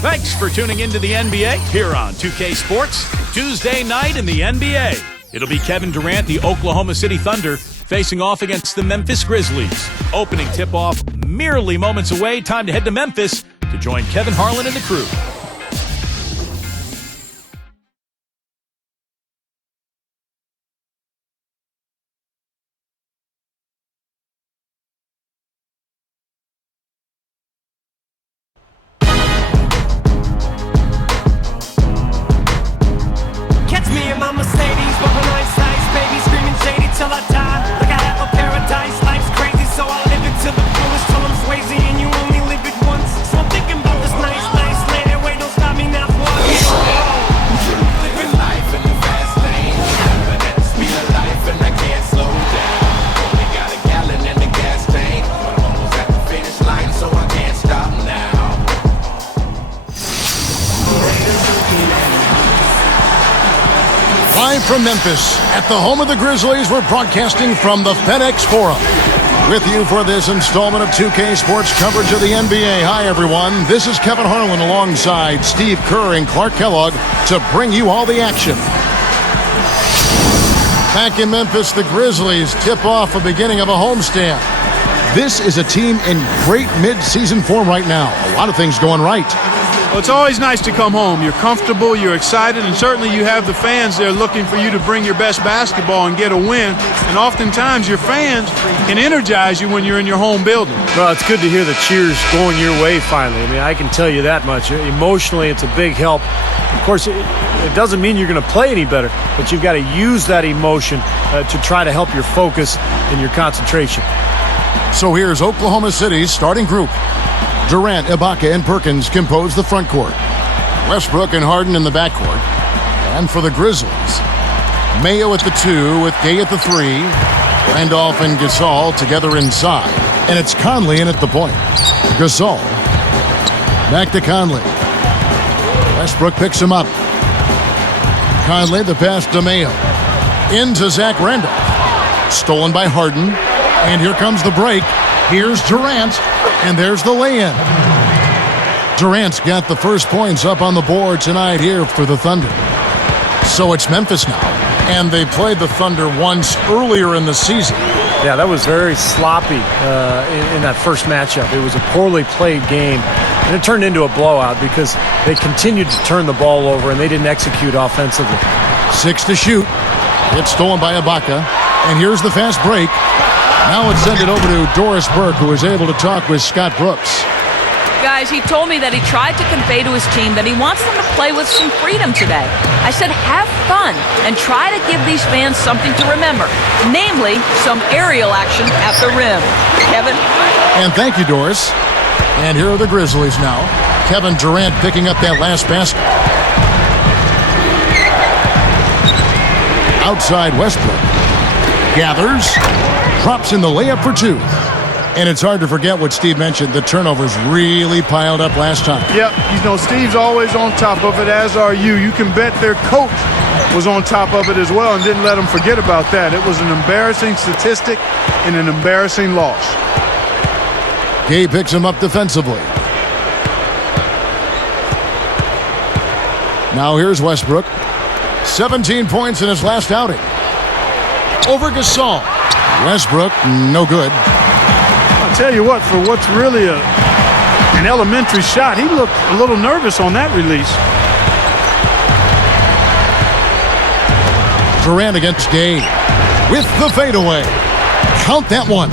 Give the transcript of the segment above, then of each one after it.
Thanks for tuning into the NBA here on 2K Sports. Tuesday night in the NBA. It'll be Kevin Durant, the Oklahoma City Thunder, facing off against the Memphis Grizzlies. Opening tip-off merely moments away. Time to head to Memphis to join Kevin Harlan and the crew. Live from Memphis, at the home of the Grizzlies, we're broadcasting from the FedEx Forum. With you for this installment of 2K Sports coverage of the NBA. Hi, everyone. This is Kevin Harlan alongside Steve Kerr and Clark Kellogg to bring you all the action. Back in Memphis, the Grizzlies tip off the beginning of a homestand. This is a team in great mid-season form right now. A lot of things going right. Well, it's always nice to come home. You're comfortable, you're excited, and certainly you have the fans there looking for you to bring your best basketball and get a win. And oftentimes your fans can energize you when you're in your home building. Well, it's good to hear the cheers going your way finally. I mean, I can tell you that much. Emotionally, it's a big help. Of course, it doesn't mean you're going to play any better, but you've got to use that emotion to try to help your focus and your concentration. So here's Oklahoma City's starting group. Durant, Ibaka, and Perkins compose the front court. Westbrook and Harden in the backcourt. And for the Grizzlies, Mayo at the 2 with Gay at the 3. Randolph and Gasol together inside. And it's Conley in at the point. Gasol. Back to Conley. Westbrook picks him up. Conley, the pass to Mayo. Into Zach Randolph. Stolen by Harden. And here comes the break. Here's Durant. And there's the lay-in. Durant's got the first points up on the board tonight here for the Thunder. So it's Memphis now. And they played the Thunder once earlier in the season. Yeah, that was very sloppy in that first matchup. It was a poorly played game. And it turned into a blowout because they continued to turn the ball over and they didn't execute offensively. 6 to shoot. It's stolen by Ibaka. And here's the fast break. Now let's send it over to Doris Burke, who was able to talk with Scott Brooks. Guys, he told me that he tried to convey to his team that he wants them to play with some freedom today. I said, have fun and try to give these fans something to remember, namely some aerial action at the rim. Kevin? And thank you, Doris. And here are the Grizzlies now. Kevin Durant picking up that last basket. Outside Westbrook. Gathers. Drops in the layup for 2. And it's hard to forget what Steve mentioned. The turnovers really piled up last time. Yep, you know, Steve's always on top of it, as are you. You can bet their coach was on top of it as well and didn't let them forget about that. It was an embarrassing statistic and an embarrassing loss. Gay picks him up defensively. Now here's Westbrook. 17 points in his last outing. Over Gasol. Westbrook, no good. I'll tell you what, for what's really an elementary shot, he looked a little nervous on that release. Durant against Gay with the fadeaway. Count that one.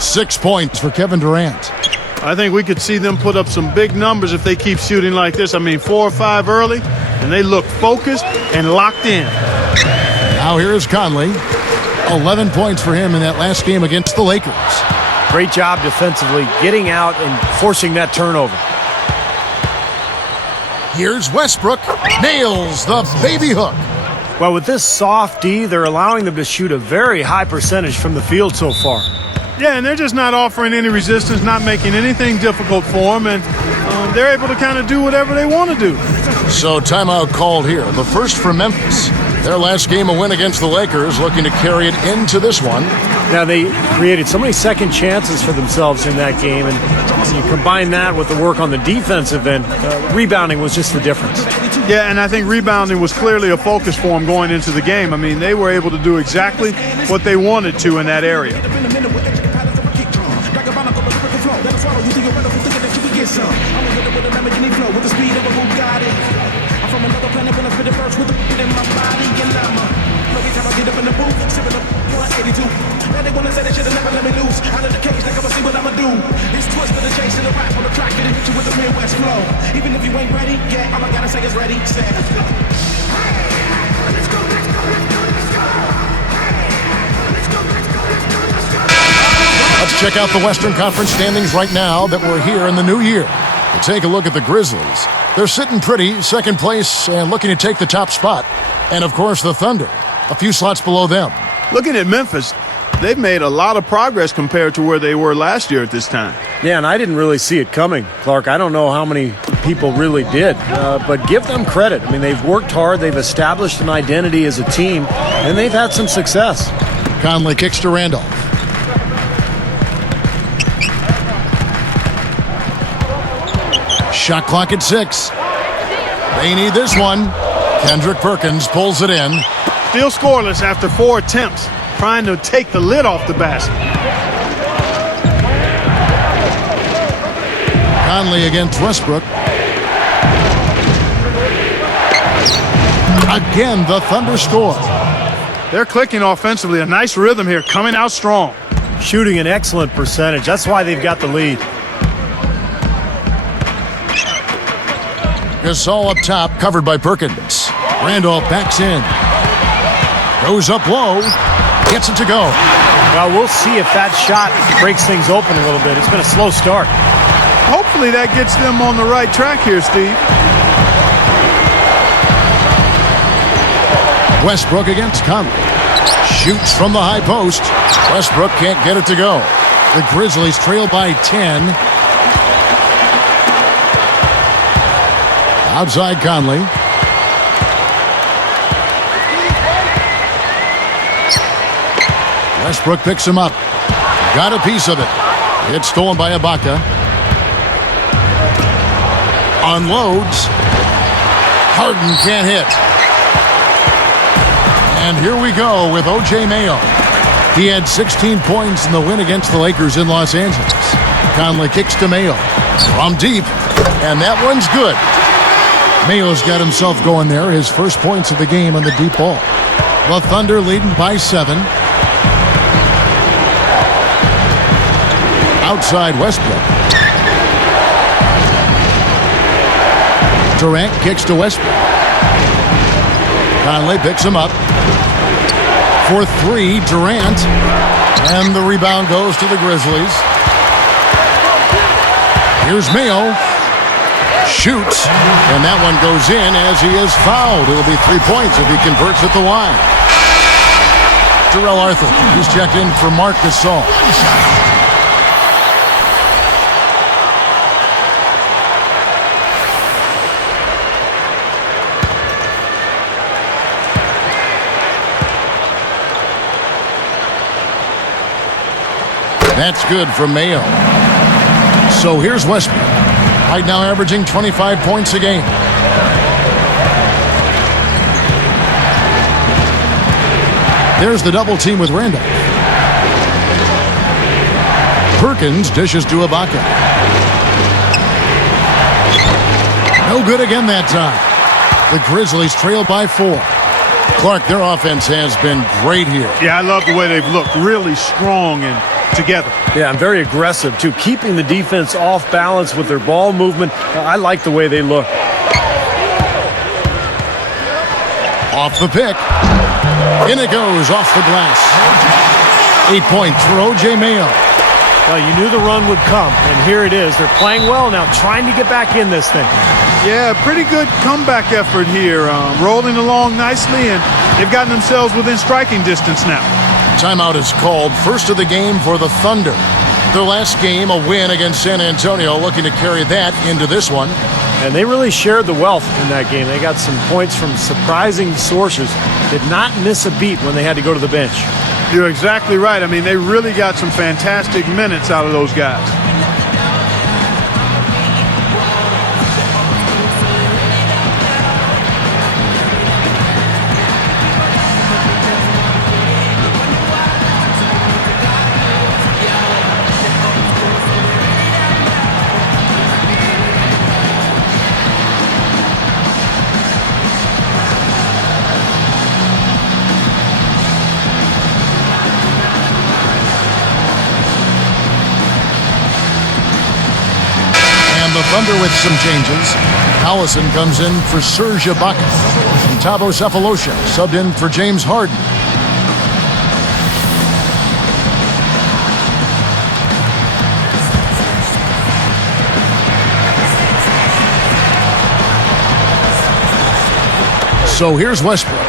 6 points for Kevin Durant. I think we could see them put up some big numbers if they keep shooting like this. I mean, 4 or 5 early, and they look focused and locked in. Now here's Conley. 11 points for him in that last game against the Lakers. Great job defensively, getting out and forcing that turnover. Here's Westbrook. Nails the baby hook. Well, with this soft D, they're allowing them to shoot a very high percentage from the field so far. Yeah, and they're just not offering any resistance, not making anything difficult for them, and they're able to kind of do whatever they want to do. So timeout called here. The first for Memphis. Their last game a win against the Lakers, looking to carry it into this one. Now, they created so many second chances for themselves in that game, and you combine that with the work on the defensive end, rebounding was just the difference. Yeah, and I think rebounding was clearly a focus for them going into the game. I mean, they were able to do exactly what they wanted to in that area. Even if you ain't ready, yeah, all I gotta say is ready, set. Let's go, let's go, let's go, let's go, let's go. Let's check out the Western Conference standings right now that we're here in the new year. To take a look at the Grizzlies. They're sitting pretty, second place, and looking to take the top spot. And, of course, the Thunder, a few slots below them. Looking at Memphis, they've made a lot of progress compared to where they were last year at this time. Yeah, and I didn't really see it coming, Clark. I don't know how many people really did, but give them credit. I mean, they've worked hard, they've established an identity as a team, and they've had some success. Conley kicks to Randolph. Shot clock at 6. They need this one. Kendrick Perkins pulls it in. Still scoreless after 4 attempts, trying to take the lid off the basket. Conley against Westbrook. Again, the Thunder score. They're clicking offensively. A nice rhythm here, coming out strong. Shooting an excellent percentage. That's why they've got the lead. Gasol up top, covered by Perkins. Randolph backs in. Goes up low. Gets it to go. Well, we'll see if that shot breaks things open a little bit. It's been a slow start. Hopefully that gets them on the right track here, Steve. Westbrook against Conley. Shoots from the high post. Westbrook can't get it to go. The Grizzlies trail by 10. Outside Conley. Westbrook picks him up. Got a piece of it. It's stolen by Ibaka. Unloads. Harden can't hit. And here we go with O.J. Mayo. He had 16 points in the win against the Lakers in Los Angeles. Conley kicks to Mayo. From deep. And that one's good. Mayo's got himself going there. His first points of the game on the deep ball. The Thunder leading by 7. Outside Westbrook. Durant kicks to Westbrook. Conley picks him up. For 3, Durant. And the rebound goes to the Grizzlies. Here's Mayo. Shoots, and that one goes in as he is fouled. It'll be 3 points if he converts at the line. Terrell Arthur, he's checked in for Marc Gasol. That's good from Mayo. So here's Westbrook. Right now averaging 25 points a game. There's the double team with Randolph. Perkins dishes to Ibaka. No good again that time. The Grizzlies trail by 4. Clark, their offense has been great here. Yeah, I love the way they've looked. Really strong and together. Yeah, and very aggressive, too. Keeping the defense off balance with their ball movement. I like the way they look. Off the pick. In it goes, off the glass. 8 points for O.J. Mayo. Well, you knew the run would come, and here it is. They're playing well now, trying to get back in this thing. Yeah, pretty good comeback effort here. Rolling along nicely, and they've gotten themselves within striking distance now. Timeout is called. First of the game for the Thunder. Their last game, a win against San Antonio, looking to carry that into this one. And they really shared the wealth in that game. They got some points from surprising sources. Did not miss a beat when they had to go to the bench. You're exactly right. I mean, they really got some fantastic minutes out of those guys. The Thunder with some changes. Allison comes in for Serge Ibaka. And Thabo Sefolosha subbed in for James Harden. So here's Westbrook.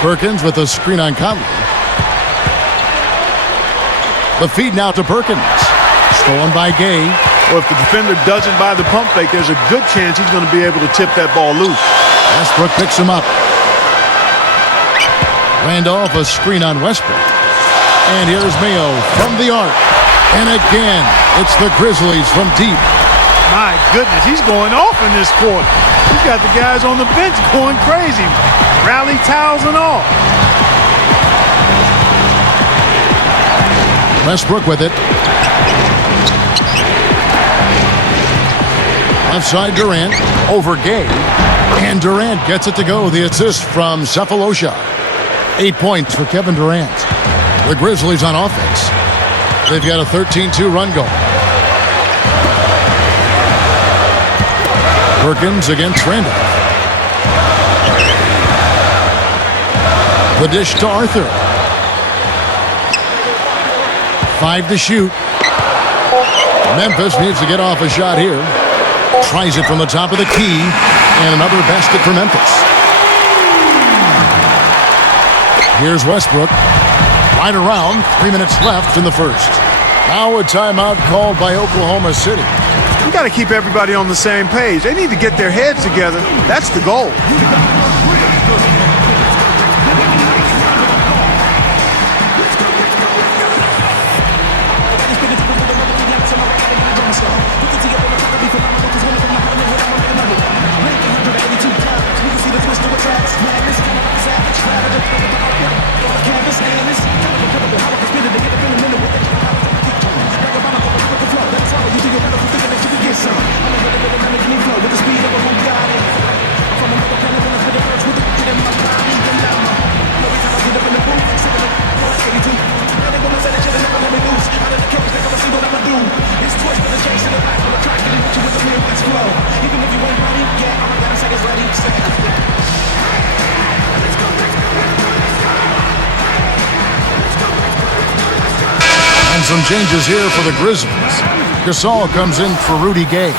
Perkins with a screen on Conley. The feed now to Perkins. Stolen by Gay. Well, if the defender doesn't buy the pump fake, there's a good chance he's going to be able to tip that ball loose. Westbrook picks him up. Randolph a screen on Westbrook. And here's Mayo from the arc. And again, it's the Grizzlies from deep. My goodness, he's going off in this quarter. He's got the guys on the bench going crazy. Rally towels and all. Westbrook with it. Left side Durant over Gay. And Durant gets it to go. The assist from Sefolosha. 8 points for Kevin Durant. The Grizzlies on offense. They've got a 13-2 run going. Perkins against Randolph. The dish to Arthur. 5 to shoot. Memphis needs to get off a shot here. Tries it from the top of the key. And another basket for Memphis. Here's Westbrook. Right around. 3 minutes left in the first. Now a timeout called by Oklahoma City. You got to keep everybody on the same page. They need to get their heads together. That's the goal. Some changes here for the Grizzlies. Gasol comes in for Rudy Gay.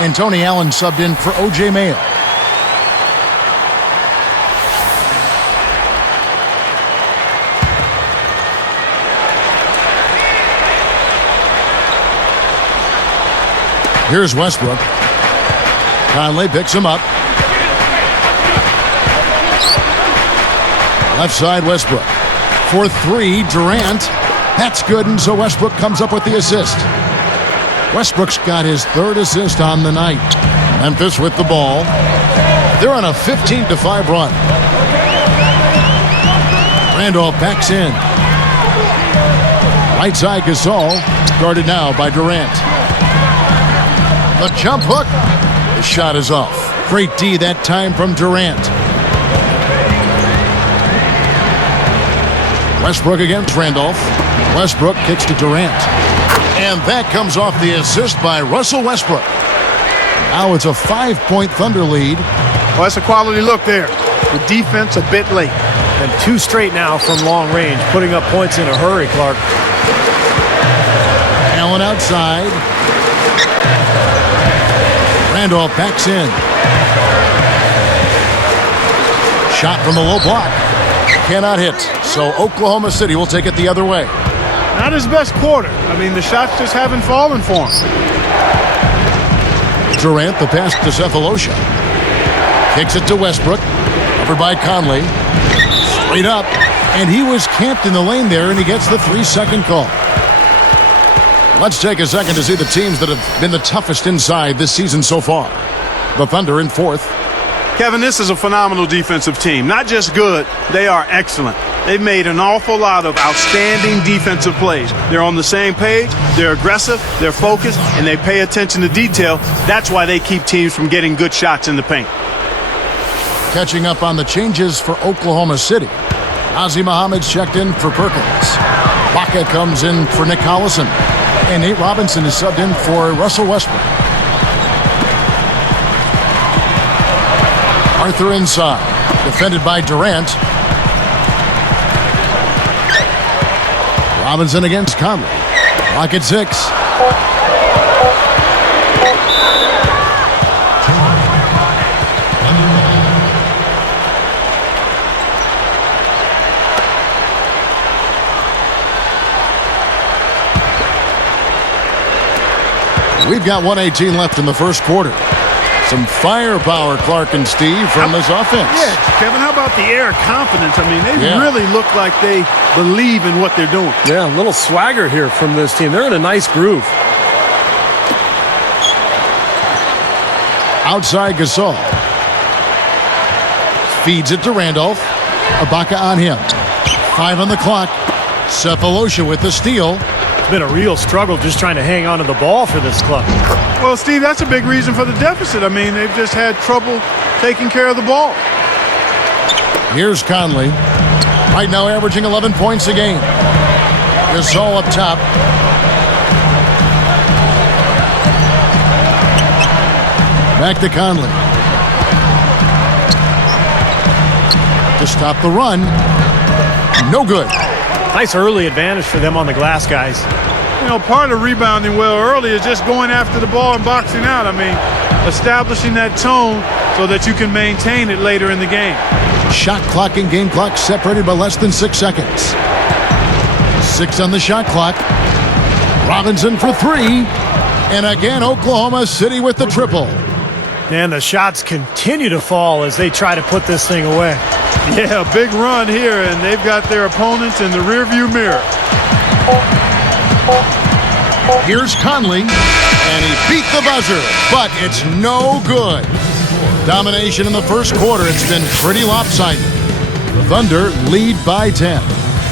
And Tony Allen subbed in for O.J. Mayo. Here's Westbrook. Conley picks him up. Left side Westbrook. For 3, Durant. That's good, and so Westbrook comes up with the assist. Westbrook's got his 3rd assist on the night. Memphis with the ball. They're on a 15-5 run. Randolph backs in. Right side Gasol, guarded now by Durant. The jump hook. The shot is off. Great D that time from Durant. Westbrook against Randolph. Westbrook kicks to Durant. And that comes off the assist by Russell Westbrook. Now it's a 5-point Thunder lead. Well, that's a quality look there. The defense a bit late. And 2 straight now from long range, putting up points in a hurry, Clark. Allen outside. Randolph backs in. Shot from the low block. Cannot hit. So Oklahoma City will take it the other way. Not his best quarter. I mean, the shots just haven't fallen for him. Durant, the pass to Sefolosha. Kicks it to Westbrook. Covered by Conley. Straight up. And he was camped in the lane there, and he gets the 3-second call. Let's take a second to see the teams that have been the toughest inside this season so far. The Thunder in fourth. Kevin, this is a phenomenal defensive team. Not just good, they are excellent. They've made an awful lot of outstanding defensive plays. They're on the same page, they're aggressive, they're focused, and they pay attention to detail. That's why they keep teams from getting good shots in the paint. Catching up on the changes for Oklahoma City. Ozzie Muhammad's checked in for Perkins. Baca comes in for Nick Collison. And Nate Robinson is subbed in for Russell Westbrook. Arthur inside. Defended by Durant. Robinson against Conley. Clock at 6. We've got 1:18 left in the first quarter. Some firepower, Clark and Steve, from this offense. Yeah, Kevin, how about the air of confidence? I mean, they really look like they believe in what they're doing. Yeah, a little swagger here from this team. They're in a nice groove. Outside Gasol. Feeds it to Randolph. Ibaka on him. 5 on the clock. Cephalosha with the steal. It's been a real struggle just trying to hang on to the ball for this club. Well, Steve, that's a big reason for the deficit. I mean, they've just had trouble taking care of the ball. Here's Conley. Right now averaging 11 points a game. Gasol up top. Back to Conley. To stop the run. No good. Nice early advantage for them on the glass, guys. You know, part of rebounding well early is just going after the ball and boxing out. I mean, establishing that tone so that you can maintain it later in the game. Shot clock and game clock separated by less than 6 seconds. 6 on the shot clock. Robinson for 3. And again, Oklahoma City with the triple. And the shots continue to fall as they try to put this thing away. Yeah, big run here, and they've got their opponents in the rearview mirror. Here's Conley, and he beat the buzzer, but it's no good. Domination in the first quarter. It's been pretty lopsided. The Thunder lead by 10.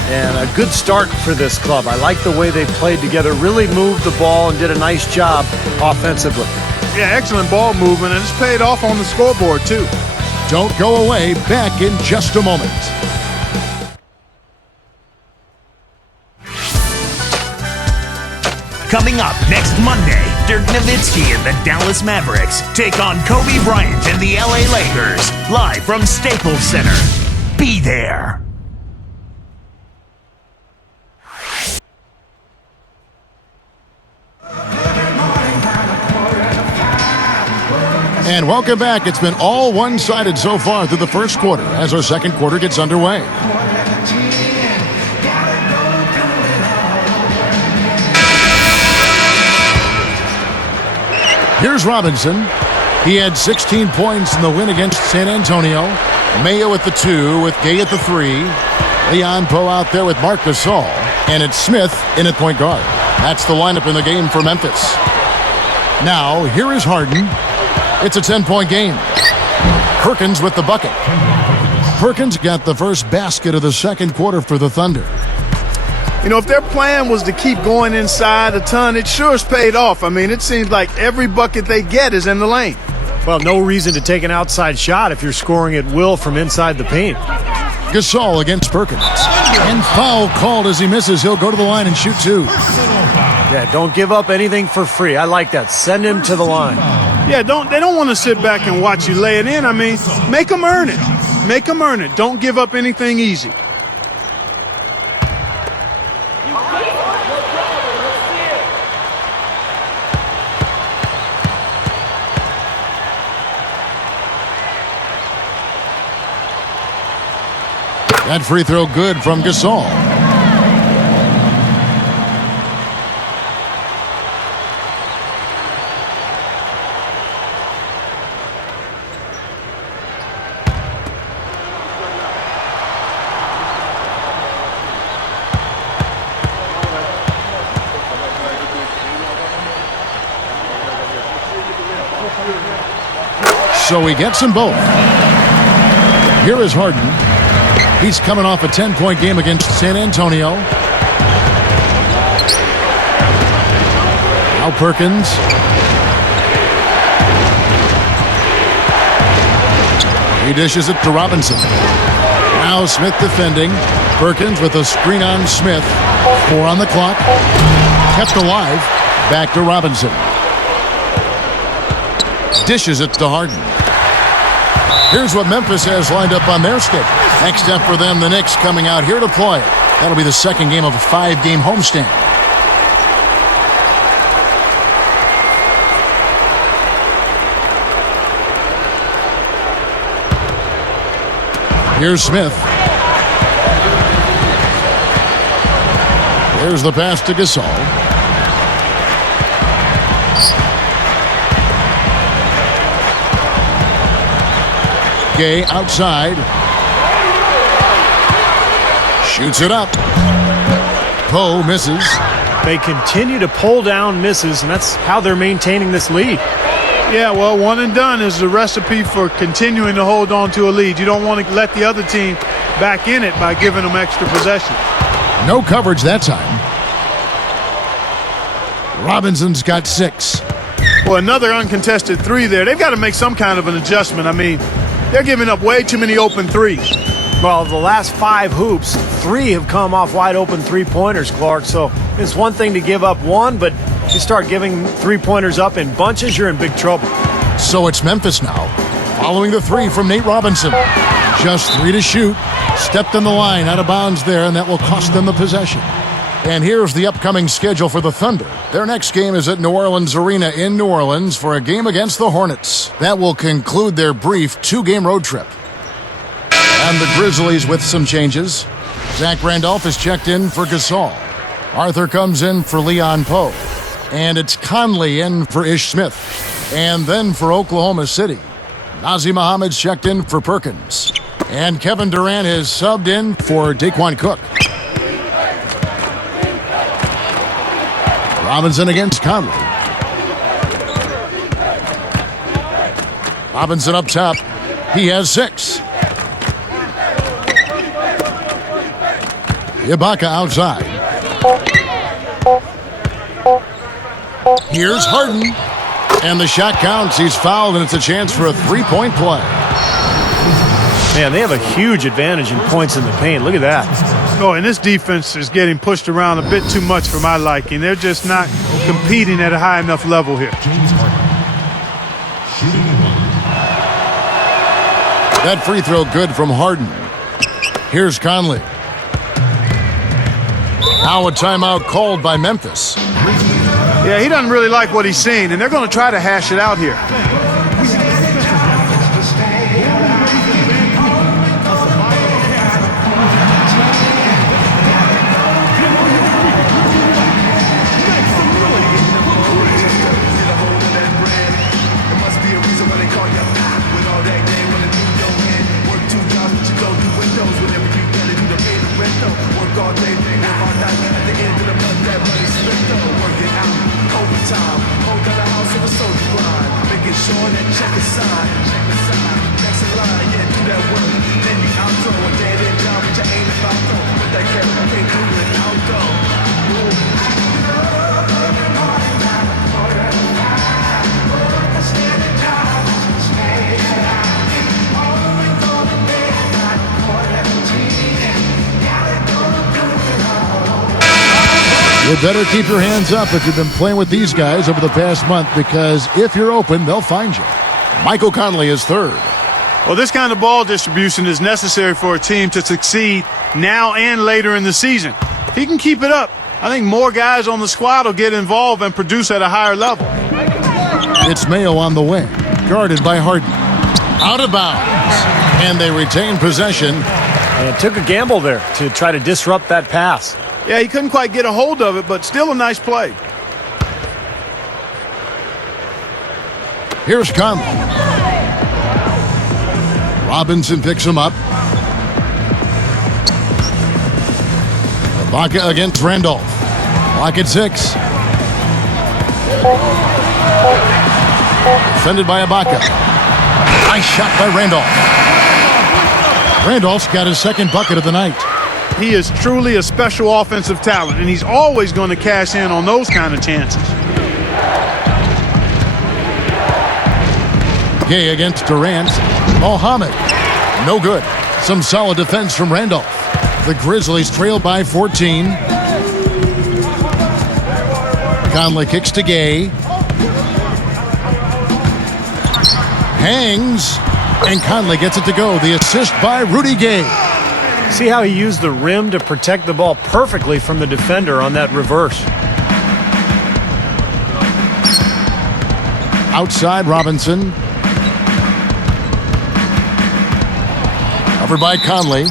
And a good start for this club. I like the way they played together, really moved the ball and did a nice job offensively. Yeah, excellent ball movement, and it's paid off on the scoreboard, too. Don't go away. Back in just a moment. Coming up next Monday, Dirk Nowitzki and the Dallas Mavericks take on Kobe Bryant and the LA Lakers, live from Staples Center. Be there. And welcome back. It's been all one-sided so far through the first quarter as our second quarter gets underway. Here's Robinson. He had 16 points in the win against San Antonio. Mayo at the 2 with Gay at the 3. Leon Poe out there with Marc Gasol. And it's Smith in at point guard. That's the lineup in the game for Memphis. Now, here is Harden. It's a 10-point game. Perkins with the bucket. Perkins got the first basket of the second quarter for the Thunder. You know, if their plan was to keep going inside a ton, it sure has paid off. I mean, it seems like every bucket they get is in the lane. Well, no reason to take an outside shot if you're scoring at will from inside the paint. Gasol against Perkins. And foul called as he misses. He'll go to the line and shoot 2. Yeah, don't give up anything for free. I like that. Send him to the line. Yeah, they don't want to sit back and watch you lay it in. I mean, make them earn it. Make them earn it. Don't give up anything easy. That free throw good from Gasol. So he gets them both. Here is Harden. He's coming off a 10-point game against San Antonio. Now Perkins. He dishes it to Robinson. Now Smith defending. Perkins with a screen on Smith. 4 on the clock. Kept alive. Back to Robinson. Dishes it to Harden. Here's what Memphis has lined up on their schedule. Next up for them, the Knicks coming out here to play. That'll be the second game of a 5-game homestand. Here's Smith. There's the pass to Gasol. Gay outside. Shoots it up. Poe misses. They continue to pull down misses, and that's how they're maintaining this lead. Yeah, well, one and done is the recipe for continuing to hold on to a lead. You don't want to let the other team back in it by giving them extra possession. No coverage that time. Robinson's got 6. Well, another uncontested 3 there. They've got to make some kind of an adjustment. I mean, they're giving up way too many open threes. Well, the last 5 hoops, 3 have come off wide open three-pointers, Clark. So it's one thing to give up one, but you start giving three-pointers up in bunches, you're in big trouble. So it's Memphis now, following the 3 from Nate Robinson. Just 3 to shoot. Stepped on the line, out of bounds there, and that will cost them the possession. And here's the upcoming schedule for the Thunder. Their next game is at New Orleans Arena in New Orleans for a game against the Hornets. That will conclude their brief 2-game road trip. And the Grizzlies with some changes. Zach Randolph is checked in for Gasol. Arthur comes in for Leon Poe. And it's Conley in for Ish Smith. And then for Oklahoma City, Nazir Muhammad's checked in for Perkins. And Kevin Durant is subbed in for Daquan Cook. Robinson against Conley. Robinson up top. He has 6. Ibaka outside. Here's Harden. And the shot counts. He's fouled, and it's a chance for a 3-point play. Man, they have a huge advantage in points in the paint. Look at that. Oh, and this defense is getting pushed around a bit too much for my liking. They're just not competing at a high enough level here. That free throw good from Harden. Here's Conley. Now a timeout called by Memphis. Yeah, he doesn't really like what he's seeing, and they're going to try to hash it out here. You better keep your hands up if you've been playing with these guys over the past month, because if you're open, they'll find you. Michael Conley is 3rd. Well, this kind of ball distribution is necessary for a team to succeed now and later in the season. If he can keep it up, I think more guys on the squad will get involved and produce at a higher level. It's Mayo on the wing, guarded by Harden. Out of bounds, and they retain possession. And it took a gamble there to try to disrupt that pass. Yeah, he couldn't quite get a hold of it, but still a nice play. Here's Conley. Robinson picks him up. Ibaka against Randolph. Clock at 6. Defended by Ibaka. Nice shot by Randolph. Randolph's got his second bucket of the night. He is truly a special offensive talent, and he's always going to cash in on those kind of chances. Gay against Durant. Mohammed. No good. Some solid defense from Randolph. The Grizzlies trail by 14. Conley kicks to Gay. Hangs. And Conley gets it to go. The assist by Rudy Gay. See how he used the rim to protect the ball perfectly from the defender on that reverse. Outside Robinson. Covered by Conley.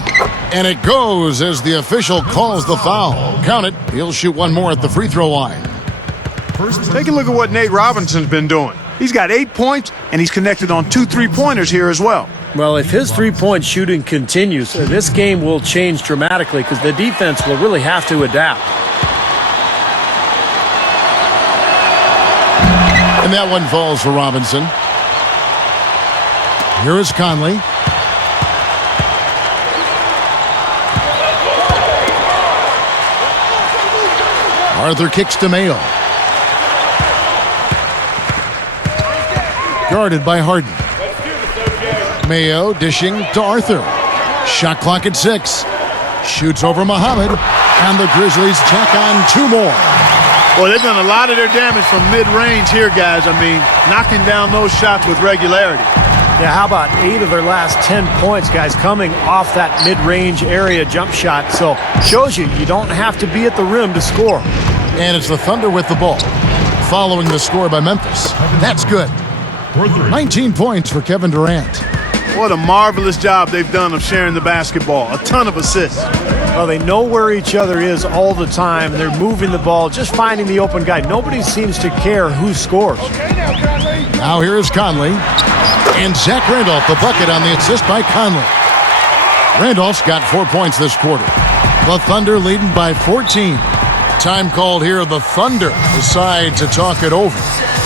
And it goes as the official calls the foul. Count it. He'll shoot one more at the free throw line. Take a look at what Nate Robinson's been doing. He's got 8 points, and he's connected on 2 3-pointers here as well. Well, if his three-point shooting continues, this game will change dramatically because the defense will really have to adapt. And that one falls for Robinson. Here is Conley. Arthur kicks to Mayo. Guarded by Harden. Mayo dishing to Arthur. Shot clock at 6. Shoots over Muhammad. And the Grizzlies tack on 2 more. Well, they've done a lot of their damage from mid-range here, guys. I mean, knocking down those shots with regularity. Yeah, how about 8 of their last 10 points, guys, coming off that mid-range area jump shot. So, shows you don't have to be at the rim to score. And it's the Thunder with the ball. Following the score by Memphis. That's good. 19 points for Kevin Durant. What a marvelous job they've done of sharing the basketball. A ton of assists. Well, they know where each other is all the time. They're moving the ball, just finding the open guy. Nobody seems to care who scores. Now here is Conley. And Zach Randolph, the bucket on the assist by Conley. Randolph's got 4 points this quarter. The Thunder leading by 14. Time called here. The Thunder decide to talk it over.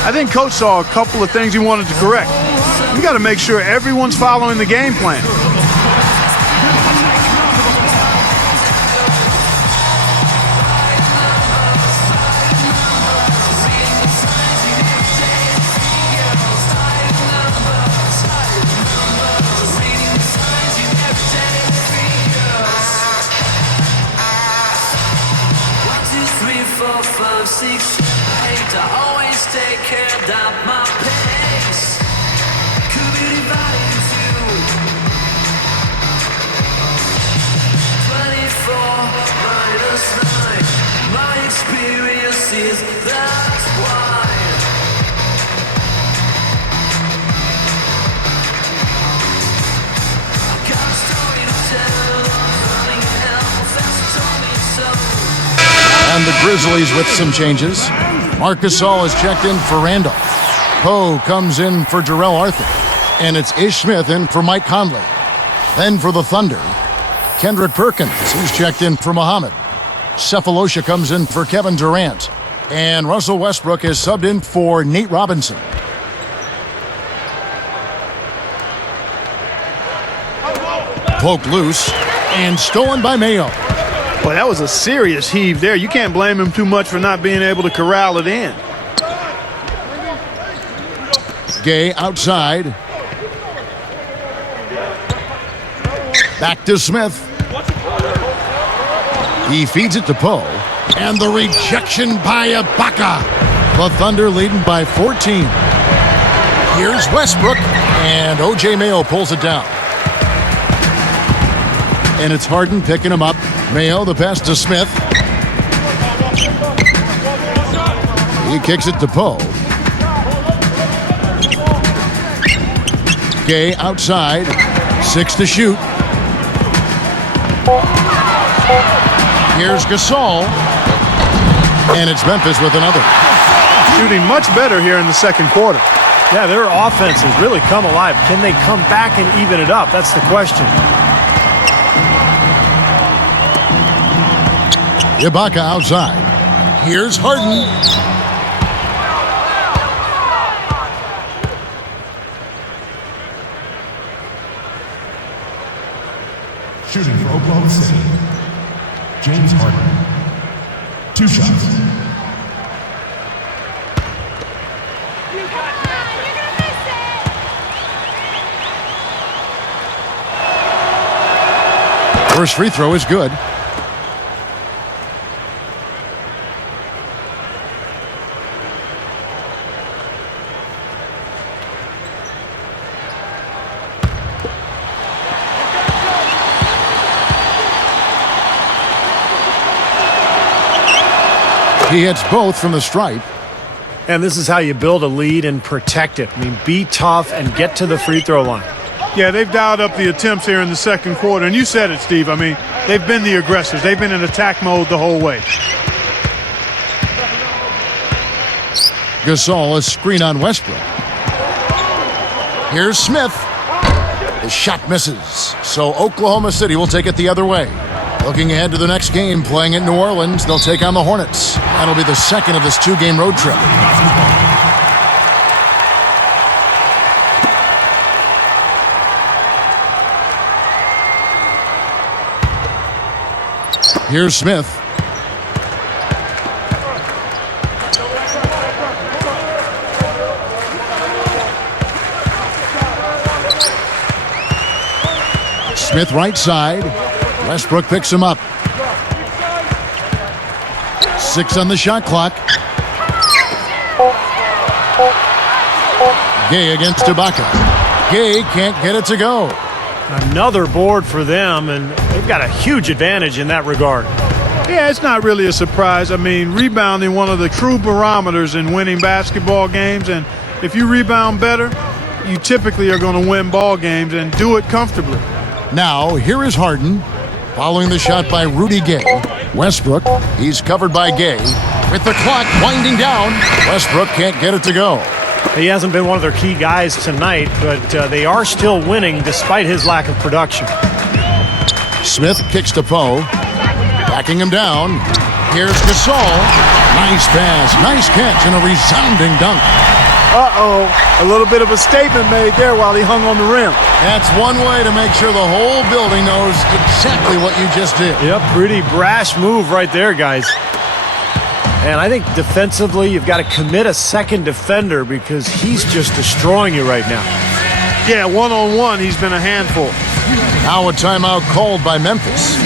I think Coach saw a couple of things he wanted to correct. We got to make sure everyone's following the game plan. And the Grizzlies with some changes. Marcus Gasol is checked in for Randolph. Poe comes in for Jarrell Arthur. And it's Ish Smith in for Mike Conley. Then for the Thunder, Kendrick Perkins. He's checked in for Muhammad. Cephalosha comes in for Kevin Durant. And Russell Westbrook is subbed in for Nate Robinson. Poked loose and stolen by Mayo. Well, that was a serious heave there. You can't blame him too much for not being able to corral it in. Gay outside. Back to Smith. He feeds it to Poe. And the rejection by Ibaka. The Thunder leading by 14. Here's Westbrook. And O.J. Mayo pulls it down. And it's Harden picking him up. Mayo, the pass to Smith. He kicks it to Poe. Gay outside. 6 to shoot. Here's Gasol. And it's Memphis with another. Shooting much better here in the second quarter. Yeah, their offense has really come alive. Can they come back and even it up? That's the question. Ibaka outside. Here's Harden. Shooting for Oklahoma City, James Harden. 2 shots. First free throw is good. He hits both from the stripe. And this is how you build a lead and protect it. I mean, be tough and get to the free throw line. Yeah, they've dialed up the attempts here in the second quarter. And you said it, Steve. I mean, they've been the aggressors. They've been in attack mode the whole way. Gasol, a screen on Westbrook. Here's Smith. The shot misses. So Oklahoma City will take it the other way. Looking ahead to the next game, playing in New Orleans, they'll take on the Hornets. That'll be the second of this 2-game road trip. Here's Smith. Smith right side. Westbrook picks him up. 6 on the shot clock. Gay against Ibaka. Gay can't get it to go. Another board for them, and they've got a huge advantage in that regard. Yeah, it's not really a surprise. I mean, rebounding one of the true barometers in winning basketball games, and if you rebound better, you typically are going to win ball games and do it comfortably. Now, here is Harden. Following the shot by Rudy Gay. Westbrook, he's covered by Gay. With the clock winding down, Westbrook can't get it to go. He hasn't been one of their key guys tonight, but they are still winning despite his lack of production. Smith kicks to Poe. Backing him down. Here's Gasol. Nice pass, nice catch, and a resounding dunk. A little bit of a statement made there while he hung on the rim. That's one way to make sure the whole building knows exactly what you just did. Yep, pretty brash move right there, guys. And I think defensively, you've got to commit a second defender because he's just destroying you right now. Yeah, one-on-one, he's been a handful. Now a timeout called by Memphis.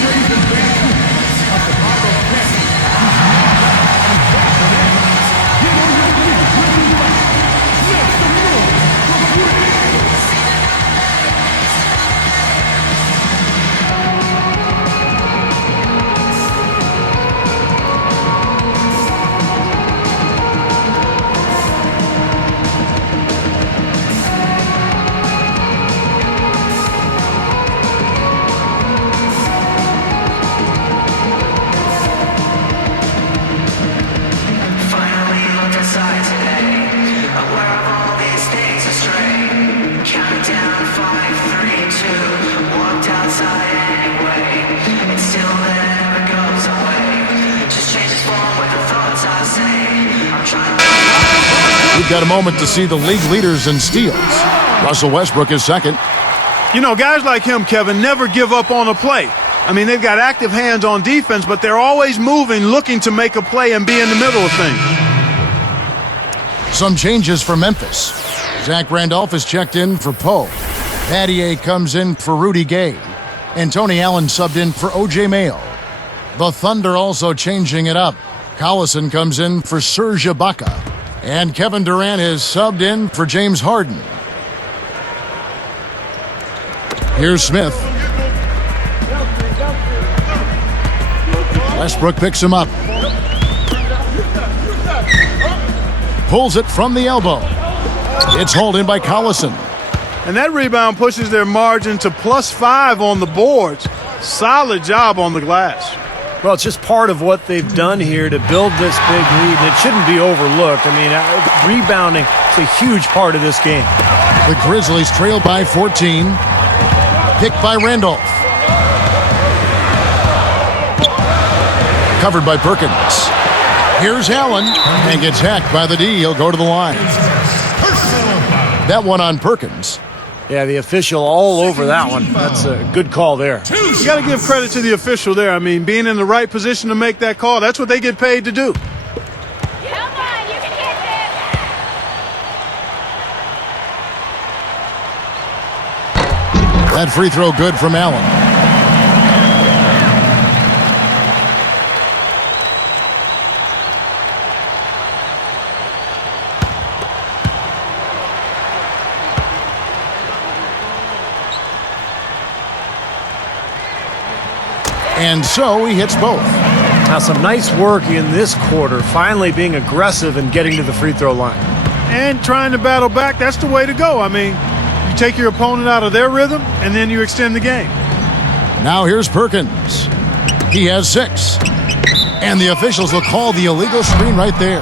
We've got a moment to see the league leaders in steals. Russell Westbrook is second. You know, guys like him, Kevin, never give up on a play. I mean, they've got active hands on defense, but they're always moving, looking to make a play and be in the middle of things. Some changes for Memphis. Zach Randolph is checked in for Poe. Pattier comes in for Rudy Gay. And Tony Allen subbed in for O.J. Mayo. The Thunder also changing it up. Collison comes in for Serge Ibaka. And Kevin Durant is subbed in for James Harden. Here's Smith. Westbrook picks him up. Pulls it from the elbow. It's hauled in by Collison. And that rebound pushes their margin to +5 on the boards. Solid job on the glass. Well, it's just part of what they've done here to build this big lead, and it shouldn't be overlooked. I mean, rebounding is a huge part of this game. The Grizzlies trail by 14. Picked by Randolph. Covered by Perkins. Here's Allen, and gets hacked by the D. He'll go to the line. That one on Perkins. Yeah, the official all over that one. That's a good call there. You got to give credit to the official there. I mean, being in the right position to make that call, that's what they get paid to do. That free throw good from Allen. And so he hits both. Now some nice work in this quarter, finally being aggressive and getting to the free throw line. And trying to battle back, that's the way to go. I mean, you take your opponent out of their rhythm, and then you extend the game. Now here's Perkins. He has 6. And the officials will call the illegal screen right there.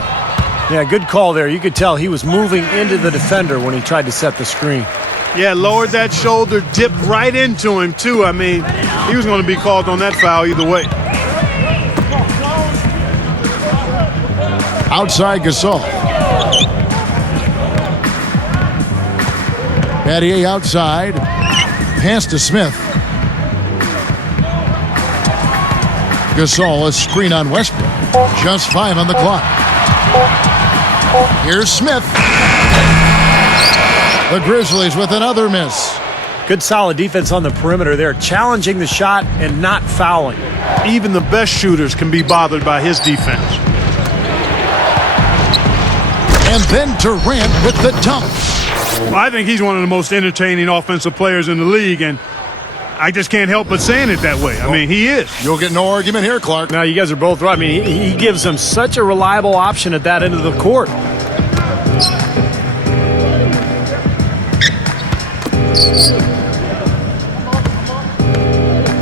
Yeah, good call there. You could tell he was moving into the defender when he tried to set the screen. Yeah, lowered that shoulder, dipped right into him, too. I mean, he was going to be called on that foul either way. Outside Gasol. Battier outside. Pass to Smith. Gasol, a screen on Westbrook. Just 5 on the clock. Here's Smith. The Grizzlies with another miss. Good solid defense on the perimeter there, challenging the shot and not fouling. Even the best shooters can be bothered by his defense. And then Durant with the dunk. I think he's one of the most entertaining offensive players in the league, and I just can't help but saying it that way. I mean, he is. You'll get no argument here, Clark. Now, you guys are both right. I mean, he gives them such a reliable option at that end of the court.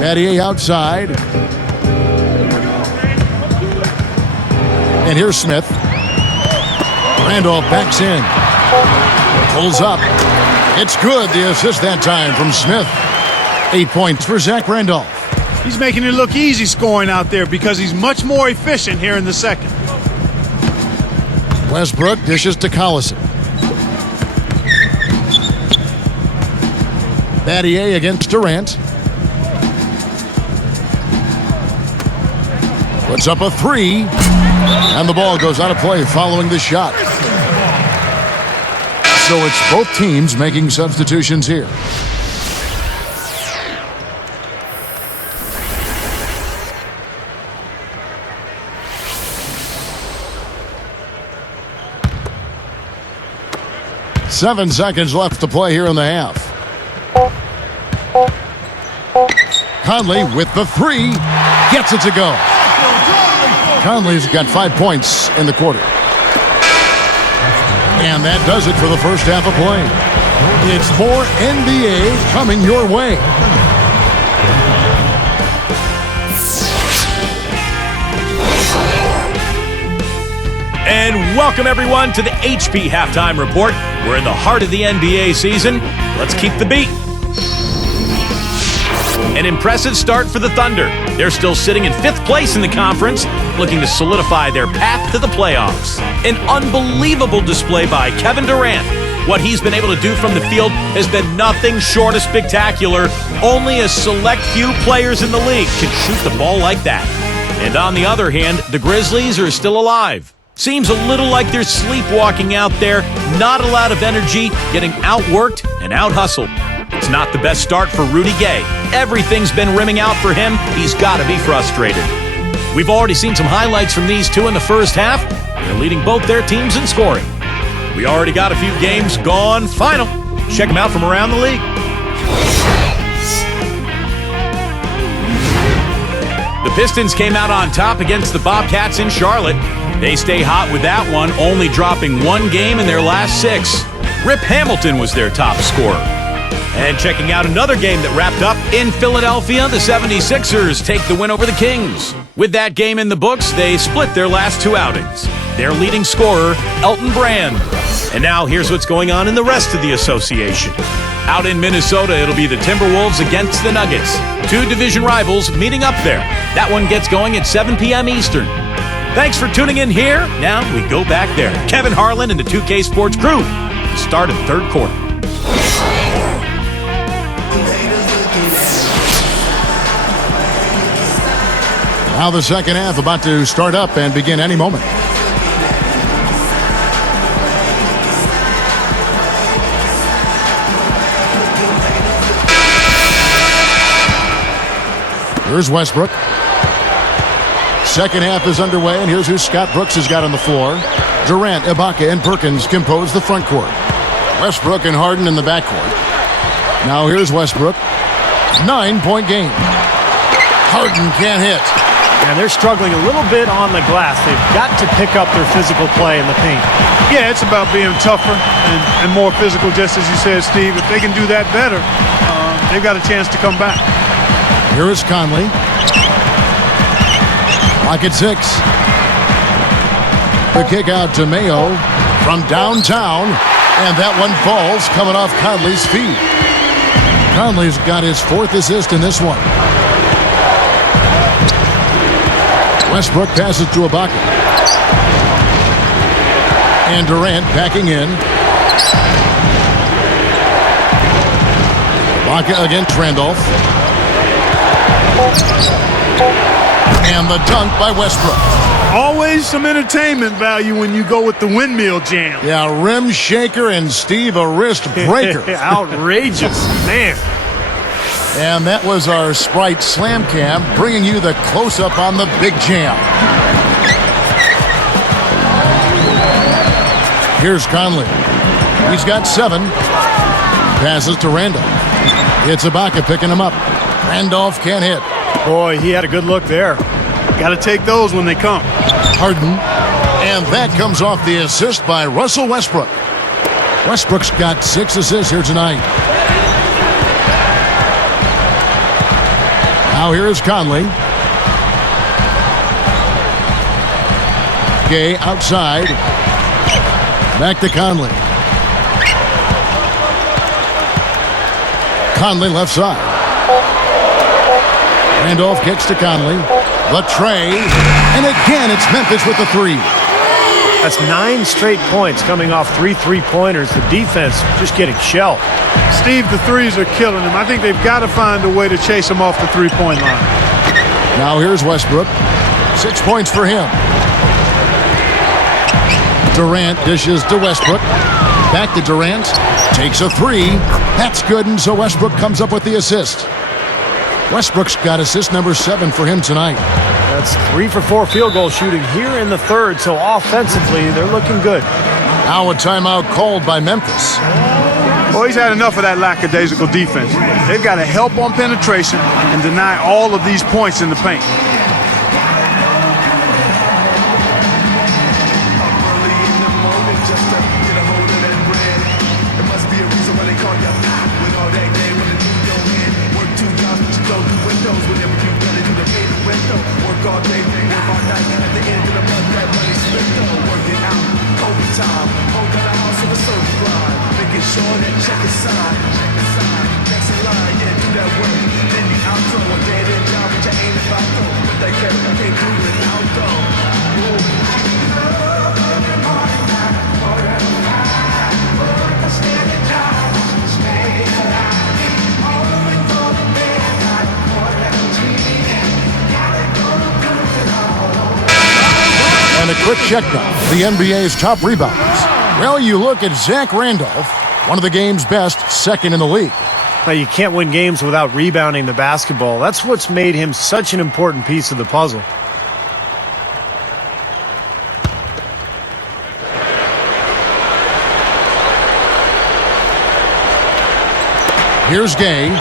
Battier outside. And here's Smith. Randolph backs in. Pulls up. It's good. The assist that time from Smith. 8 points for Zach Randolph. He's making it look easy scoring out there because he's much more efficient here in the second. Westbrook dishes to Collison. Battier against Durant. Puts up a 3. And the ball goes out of play following the shot. So it's both teams making substitutions here. Seven seconds left to play here in the half. Conley with the 3. Gets it to go. Conley's got 5 points in the quarter. And that does it for the first half of play. It's more NBA coming your way. And welcome everyone to the HP Halftime Report. We're in the heart of the NBA season. Let's keep the beat. An impressive start for the Thunder. They're still sitting in 5th place in the conference, looking to solidify their path to the playoffs. An unbelievable display by Kevin Durant. What he's been able to do from the field has been nothing short of spectacular. Only a select few players in the league can shoot the ball like that. And on the other hand, the Grizzlies are still alive. Seems a little like they're sleepwalking out there, not a lot of energy, getting outworked and out-hustled. It's not the best start for Rudy Gay. Everything's been rimming out for him. He's got to be frustrated. We've already seen some highlights from these two in the first half. They're leading both their teams in scoring. We already got a few games gone final. Check them out from around the league. The Pistons came out on top against the Bobcats in Charlotte. They stay hot with that one, only dropping 1 game in their last 6. Rip Hamilton was their top scorer. And checking out another game that wrapped up in Philadelphia, the 76ers take the win over the Kings. With that game in the books, they split their last 2 outings. Their leading scorer, Elton Brand. And now here's what's going on in the rest of the association. Out in Minnesota, it'll be the Timberwolves against the Nuggets. 2 division rivals meeting up there. That one gets going at 7 p.m. Eastern. Thanks for tuning in here. Now we go back there. Kevin Harlan and the 2K Sports crew. The start of the 3rd quarter. Now the second half about to start up and begin any moment. Here's Westbrook. Second half is underway, and here's who Scott Brooks has got on the floor. Durant, Ibaka, and Perkins compose the front court. Westbrook and Harden in the backcourt. Now here's Westbrook. 9-point game. Harden can't hit. And they're struggling a little bit on the glass. They've got to pick up their physical play in the paint. Yeah, it's about being tougher and more physical, just as you said, Steve. If they can do that better, they've got a chance to come back. Here is Conley. Lock at 6. The kick out to Mayo from downtown. And that one falls coming off Conley's feet. Conley's got his 4th assist in this one. Westbrook passes to Ibaka. And Durant backing in. Ibaka against Randolph. And the dunk by Westbrook. Always some entertainment value when you go with the windmill jam. Yeah, rim shaker and Steve a wrist breaker. Outrageous, man. And that was our Sprite Slam Cam, bringing you the close-up on the big jam. Here's Conley. He's got 7. Passes to Randolph. It's Ibaka picking him up. Randolph can't hit. Boy, he had a good look there. Got to take those when they come. Harden. And that comes off the assist by Russell Westbrook. Westbrook's got 6 assists here tonight. Now here's Conley. Gay outside. Back to Conley. Conley left side. Randolph kicks to Conley. The tray. And again, it's Memphis with the 3. That's 9 straight points coming off 3 3-pointers. The defense just getting shelled. Steve, the threes are killing him. I think they've got to find a way to chase him off the three-point line. Now here's Westbrook. 6 points for him. Durant dishes to Westbrook. Back to Durant. Takes a 3. That's good, and so Westbrook comes up with the assist. Westbrook's got assist number 7 for him tonight. That's 3 for 4 field goal shooting here in the third, so offensively, they're looking good. Now a timeout called by Memphis. Well, he's had enough of that lackadaisical defense. They've got to help on penetration and deny all of these points in the paint. And a quick check now. The NBA's top rebounders. Well, you look at Zach Randolph, one of the game's best, 2nd in the league. Now, you can't win games without rebounding the basketball. That's what's made him such an important piece of the puzzle. Here's Gay,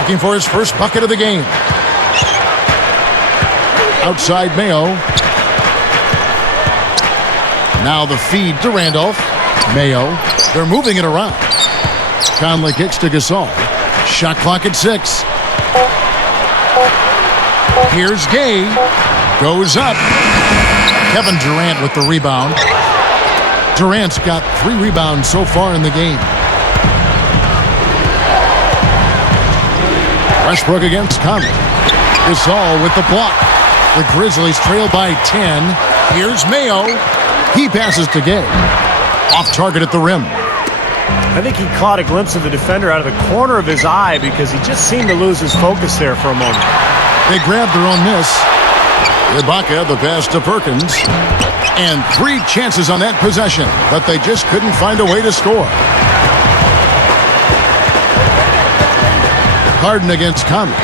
looking for his first bucket of the game. Outside Mayo. Now the feed to Randolph. Mayo. They're moving it around. Conley kicks to Gasol. Shot clock at 6. Here's Gay. Goes up. Kevin Durant with the rebound. Durant's got 3 rebounds so far in the game. Westbrook against Conley. Gasol with the block. The Grizzlies trail by 10. Here's Mayo. He passes to Gay. Off target at the rim. I think he caught a glimpse of the defender out of the corner of his eye because he just seemed to lose his focus there for a moment. They grabbed their own miss. Ibaka, the pass to Perkins. And 3 chances on that possession, but they just couldn't find a way to score. Harden against Conley.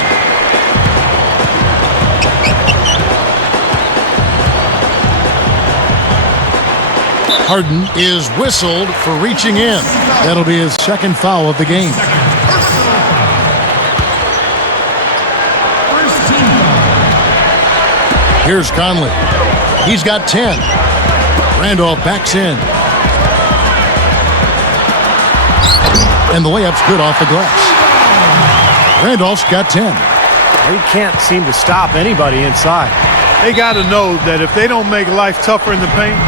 Harden is whistled for reaching in. That'll be his second foul of the game. Here's Conley. He's got 10. Randolph backs in. And the layup's good off the glass. Randolph's got 10. He can't seem to stop anybody inside. They got to know that if they don't make life tougher in the paint,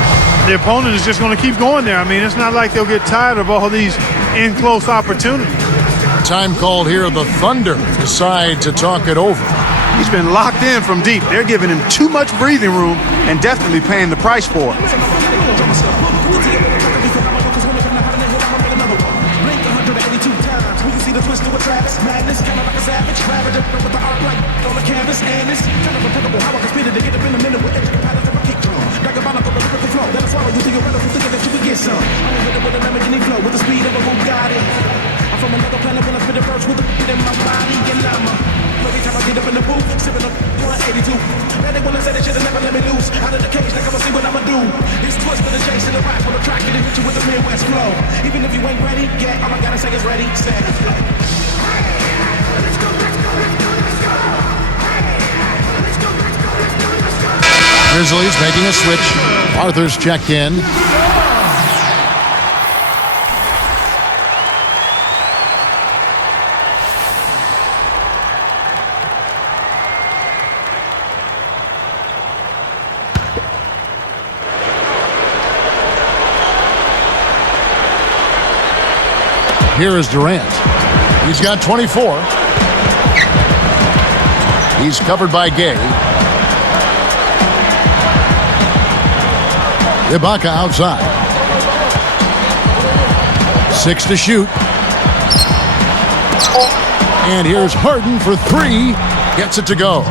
the opponent is just going to keep going there. I mean, it's not like they'll get tired of all these in-close opportunities. Time called here. The Thunder decide to talk it over. He's been locked in from deep. They're giving him too much breathing room and definitely paying the price for it. From another planet when I spit a verse with a beat in my body, and every time I get up in the booth, sipping up 182. Man, they wanna say they should've never let me loose. Out of the cage, like I'ma see what I'ma do. This twist for the chase and the rap will attract you to hit you with the Midwest flow. Even if you ain't ready, get all I gotta say is ready, set. Let's go, let's go, let's go, let's go. Let's go, let's go, let's go, let's go. Grizzlies making a switch. Arthur's checked in. Here is Durant. He's got 24. He's covered by Gay. Ibaka outside. 6 to shoot. And here's Harden for 3. Gets it to go.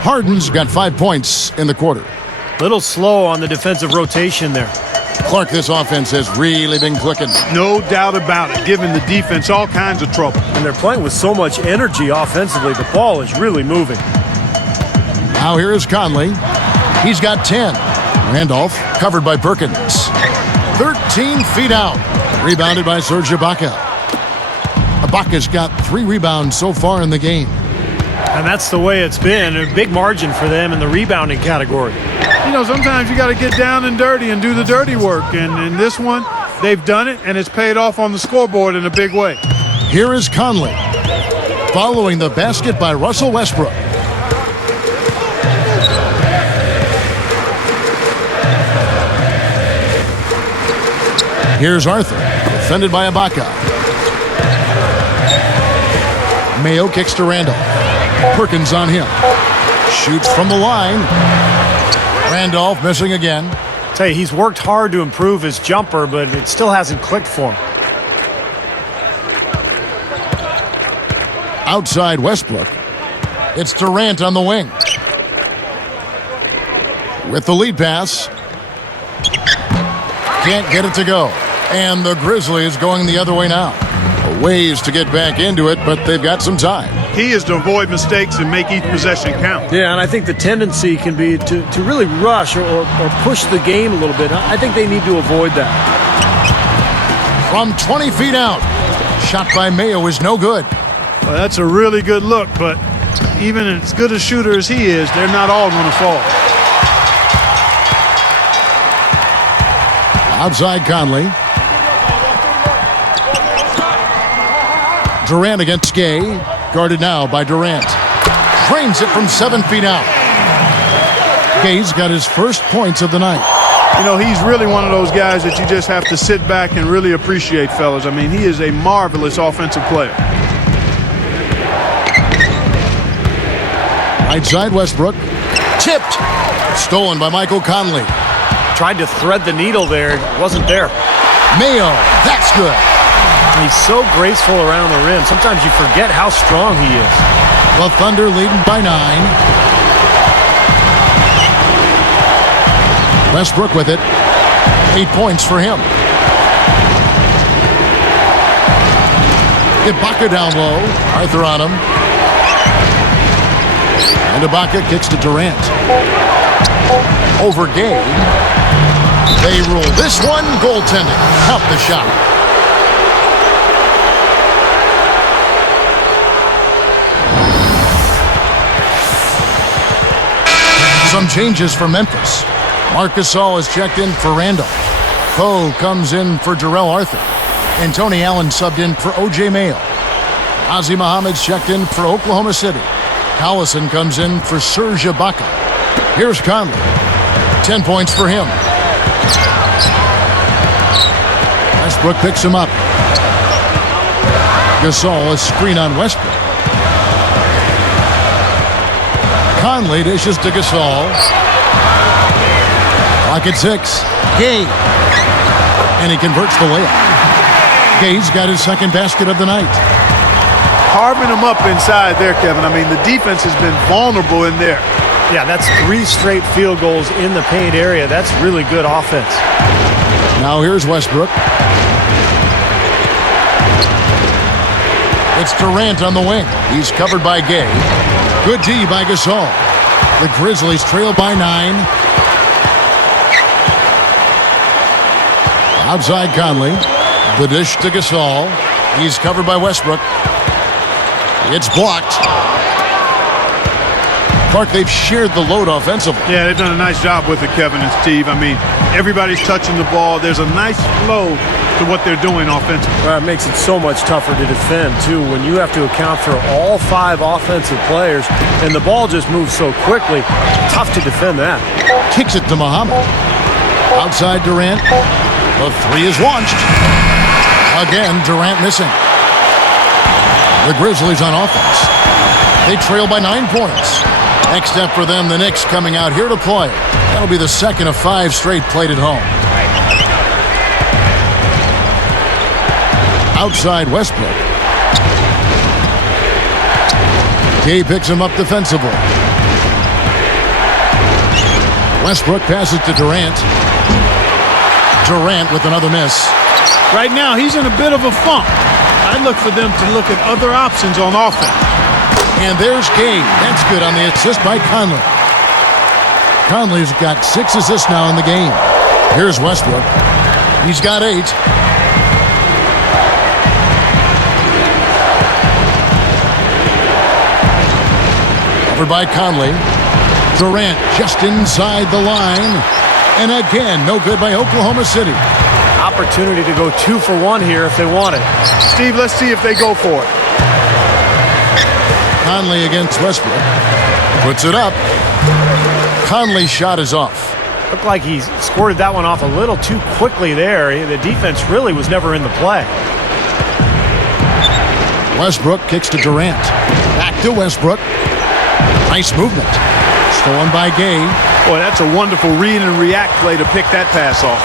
Harden's got 5 points in the quarter. Little slow on the defensive rotation there. Clark, this offense has really been clicking. No doubt about it, giving the defense all kinds of trouble. And they're playing with so much energy offensively. The ball is really moving. Now here is Conley. He's got 10. Randolph covered by Perkins. 13 feet out. Rebounded by Serge Ibaka. Ibaka's got 3 rebounds so far in the game. And that's the way it's been. A big margin for them in the rebounding category. You know, sometimes you got to get down and dirty and do the dirty work. And in this one, they've done it, and it's paid off on the scoreboard in a big way. Here is Conley. Following the basket by Russell Westbrook. Here's Arthur, defended by Ibaka. Mayo kicks to Randolph. Perkins on him. Shoots from the line. Randolph missing again. Tell you, he's worked hard to improve his jumper, but it still hasn't clicked for him. Outside Westbrook. It's Durant on the wing. With the lead pass. Can't get it to go. And the Grizzlies going the other way now. Ways to get back into it, but they've got some time. Key is to avoid mistakes and make each possession count. Yeah, and I think the tendency can be to really rush or push the game a little bit. I think they need to avoid that. From 20 feet out. Shot by Mayo is no good. Well, that's a really good look, but even as good a shooter as he is, they're not all going to fall. Outside Conley. Durant against Gay. Guarded now by Durant. Drains it from 7 feet out. Gay's got his first points of the night. You know, he's really one of those guys that you just have to sit back and really appreciate, fellas. I mean, he is a marvelous offensive player. Right side Westbrook. Tipped. Stolen by Michael Conley. Tried to thread the needle there. It wasn't there. Mayo. That's good. He's so graceful around the rim. Sometimes you forget how strong he is. The Thunder leading by 9. Westbrook with it. 8 points for him. Ibaka down low. Arthur on him. And Ibaka kicks to Durant. Over Gay. They rule this one goaltending. Count the shot. Some changes for Memphis. Marc Gasol is checked in for Randolph. Poe comes in for Jarrell Arthur. And Tony Allen subbed in for O.J. Mayo. Ozzie Muhammad's checked in for Oklahoma City. Collison comes in for Serge Ibaka. Here's Conley. 10 points for him. Westbrook picks him up. Gasol a screen on Westbrook. Conley dishes to Gasol. Clock at 6. Gay. And he converts the layup. Gay's got his second basket of the night. Carving them up inside there, Kevin. I mean, the defense has been vulnerable in there. Yeah, that's 3 straight field goals in the paint area. That's really good offense. Now here's Westbrook. It's Durant on the wing. He's covered by Gay. Good D by Gasol. The Grizzlies trail by 9. Outside Conley. The dish to Gasol. He's covered by Westbrook. It's blocked. Clark, they've shared the load offensively. Yeah, they've done a nice job with it, Kevin and Steve. I mean, everybody's touching the ball. There's a nice flow to what they're doing offensively. Well, it makes it so much tougher to defend, too, when you have to account for all 5 offensive players, and the ball just moves so quickly. Tough to defend that. Kicks it to Muhammad. Outside Durant. The 3 is launched. Again, Durant missing. The Grizzlies on offense. They trail by 9 points. Next step for them, the Knicks coming out here to play. That'll be the second of 5 straight played at home. Outside Westbrook. Gay picks him up defensively. Westbrook passes to Durant. Durant with another miss. Right now, he's in a bit of a funk. I'd look for them to look at other options on offense. And there's Gay. That's good on the assist by Conley. Conley's got 6 assists now in the game. Here's Westbrook. He's got 8. Covered by Conley. Durant just inside the line. And again, no good by Oklahoma City. Opportunity to go 2 for 1 here if they want it. Steve, let's see if they go for it. Conley against Westbrook. Puts it up. Conley's shot is off. Looked like he squirted that one off a little too quickly there. The defense really was never in the play. Westbrook kicks to Durant. Back to Westbrook. Nice movement. Stolen by Gay. Boy, that's a wonderful read and react play to pick that pass off.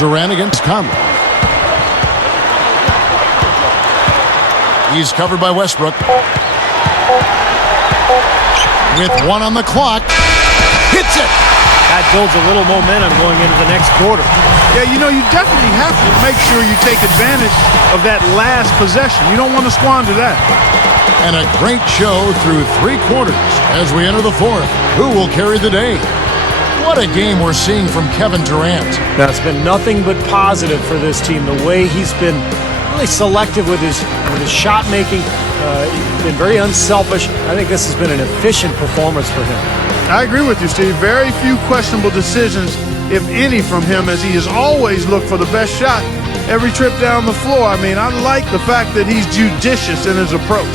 Durant against Conley. He's covered by Westbrook. With 1 on the clock. Hits it! That builds a little momentum going into the next quarter. Yeah, you know, you definitely have to make sure you take advantage of that last possession. You don't want to squander that. And a great show through 3 quarters as we enter the 4th. Who will carry the day? What a game we're seeing from Kevin Durant. Now, it's been nothing but positive for this team. The way he's been really selective with his shot making, been very unselfish. I think this has been an efficient performance for him. I agree with you, Steve. Very few questionable decisions, if any, from him, as he has always looked for the best shot every trip down the floor. I mean, I like the fact that he's judicious in his approach.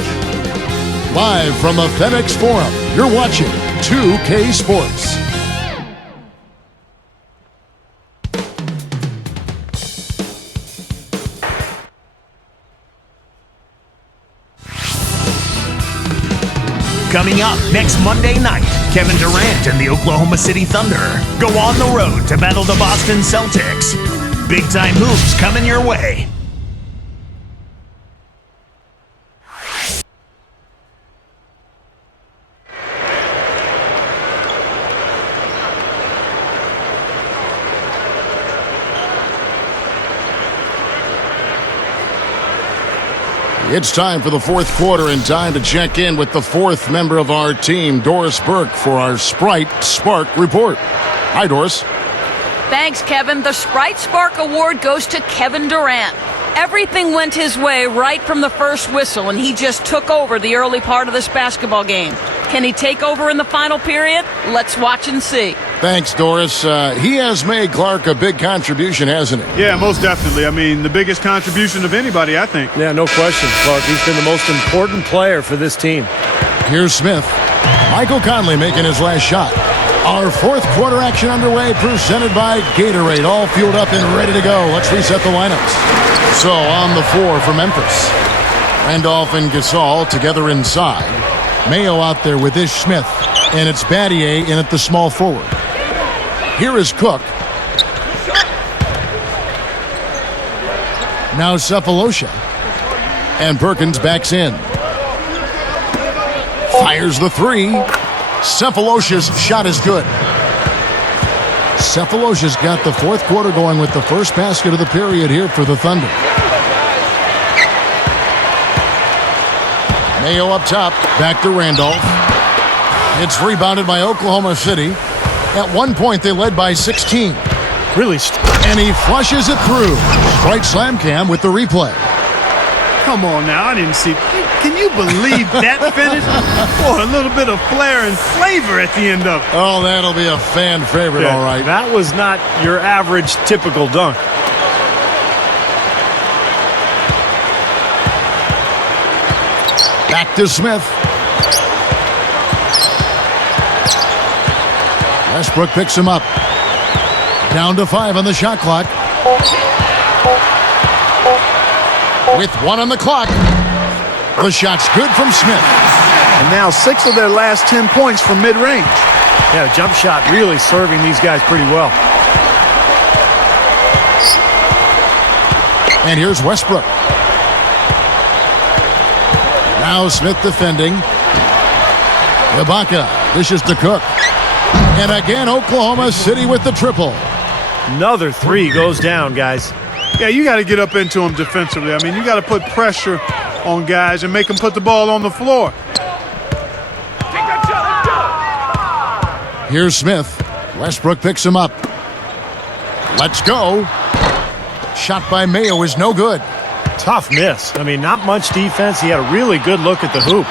Live from the FedEx Forum, you're watching 2K Sports. Coming up next Monday night, Kevin Durant and the Oklahoma City Thunder go on the road to battle the Boston Celtics. Big-time moves coming your way. It's time for the fourth quarter and time to check in with the fourth member of our team, Doris Burke, for our Sprite Spark Report. Hi, Doris. Thanks, Kevin. The Sprite Spark Award goes to Kevin Durant. Everything went his way right from the first whistle, and he just took over the early part of this basketball game. Can he take over in the final period? Let's watch and see. Thanks, Doris. He has made Clark a big contribution, hasn't he? Yeah, most definitely. I mean, the biggest contribution of anybody, I think. Yeah, no question, Clark. He's been the most important player for this team. Here's Smith. Michael Conley making his last shot. Our fourth quarter action underway, presented by Gatorade. All fueled up and ready to go. Let's reset the lineups. So, on the floor for Memphis, Randolph and Gasol together inside. Mayo out there with Ish Smith, and it's Battier in at the small forward. Here is Cook. Now Cephalosha. And Perkins backs in. Fires the three. Cephalosha's shot is good. Cephalosha's got the fourth quarter going with the first basket of the period here for the Thunder. Mayo up top, back to Randolph. It's rebounded by Oklahoma City. At one point, they led by 16. Really? And he flushes it through. Sprite Slam Cam with the replay. Come on now, I didn't see. Can you believe that finish? Boy, a little bit of flair and flavor at the end of it. Oh, that'll be a fan favorite, all right. That was not your average, typical dunk. Back to Smith. Westbrook picks him up. Down to 5 on the shot clock. With 1 on the clock. The shot's good from Smith. And now 6 of their last 10 points from mid-range. Yeah, jump shot really serving these guys pretty well. And here's Westbrook. Now Smith defending. Ibaka dishes to Cook. And again, Oklahoma City with the triple. Another three goes down, guys. Yeah, you got to get up into them defensively. I mean, you got to put pressure on guys and make them put the ball on the floor. Here's Smith. Westbrook picks him up. Let's go. Shot by Mayo is no good. Tough miss. I mean, not much defense. He had a really good look at the hoop.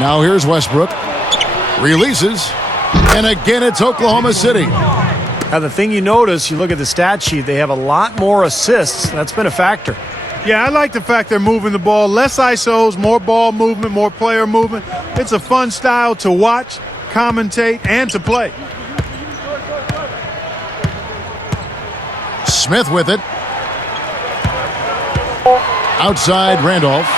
Now here's Westbrook. Releases. And again, it's Oklahoma City. Now, the thing you notice, you look at the stat sheet, they have a lot more assists. That's been a factor. Yeah, I like the fact they're moving the ball. Less ISOs, more ball movement, more player movement. It's a fun style to watch, commentate, and to play. Smith with it. Outside Randolph.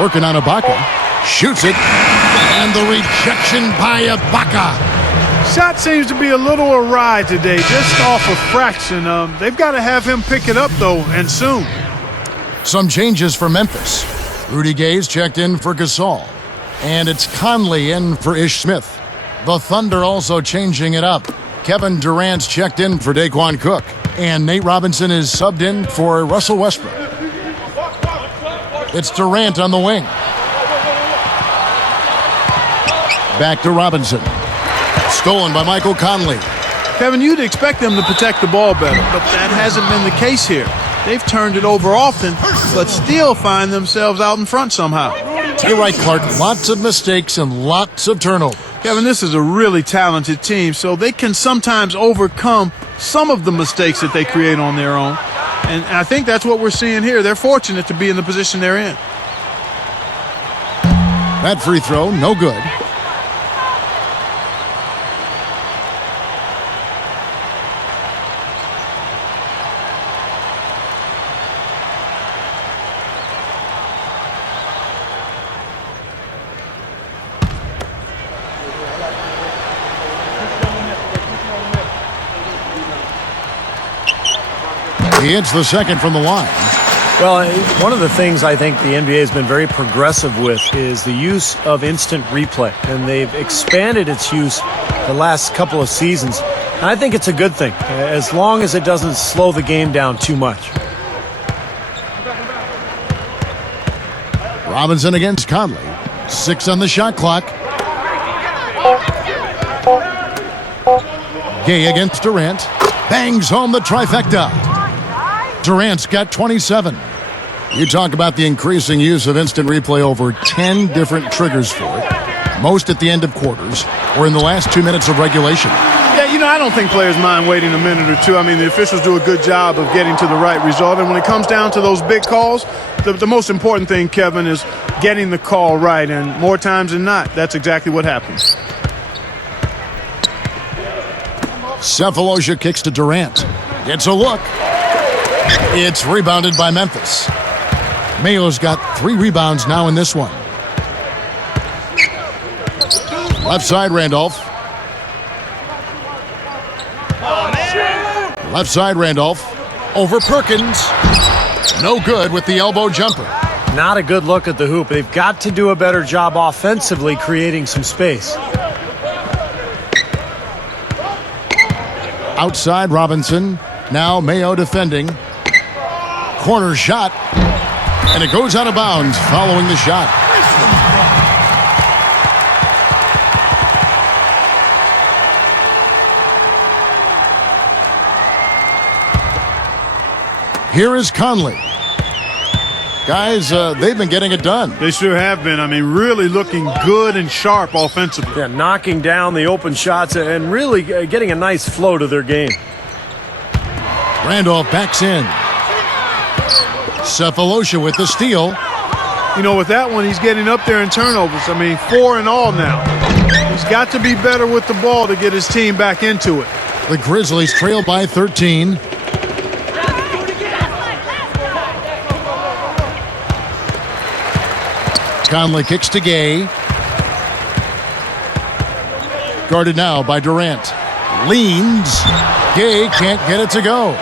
Working on Ibaka. Shoots it. And the rejection by Ibaka. Shot seems to be a little awry today, just off a fraction. They've got to have him pick it up, though, and soon. Some changes for Memphis. Rudy Gay's checked in for Gasol. And it's Conley in for Ish Smith. The Thunder also changing it up. Kevin Durant's checked in for Daquan Cook. And Nate Robinson is subbed in for Russell Westbrook. It's Durant on the wing. Back to Robinson. Stolen by Michael Conley. Kevin, you'd expect them to protect the ball better, but that hasn't been the case here. They've turned it over often, but still find themselves out in front somehow. You're right, Clark. Lots of mistakes and lots of turnover. Kevin, this is a really talented team, so they can sometimes overcome some of the mistakes that they create on their own. And I think that's what we're seeing here. They're fortunate to be in the position they're in. That free throw, no good. He hits the second from the line. Well, one of the things I think the NBA has been very progressive with is the use of instant replay, and they've expanded its use the last couple of seasons. And I think it's a good thing, as long as it doesn't slow the game down too much. Robinson against Conley. 6 on the shot clock. Gay against Durant. Bangs home the trifecta. Durant's got 27. You talk about the increasing use of instant replay, over 10 different triggers for it. Most at the end of quarters or in the last 2 minutes of regulation. Yeah, I don't think players mind waiting a minute or two. I mean, the officials do a good job of getting to the right result. And when it comes down to those big calls, the most important thing, Kevin, is getting the call right. And more times than not, that's exactly what happens. Cephalosha kicks to Durant. Gets a look. It's rebounded by Memphis. Mayo's got 3 rebounds now in this one. Left side, Randolph. Left side, Randolph. Over Perkins. No good with the elbow jumper. Not a good look at the hoop. They've got to do a better job offensively creating some space. Outside, Robinson. Now Mayo defending. Corner shot. And it goes out of bounds following the shot. Here is Conley. Guys, they've been getting it done. They sure have been. I mean, really looking good and sharp offensively. Yeah, knocking down the open shots and really getting a nice flow to their game. Randolph backs in. Cephalosha with the steal. With that one, he's getting up there in turnovers. I mean, 4 in all now. He's got to be better with the ball to get his team back into it. The Grizzlies trail by 13. Conley kicks to Gay. Guarded now by Durant. Leans. Gay can't get it to go.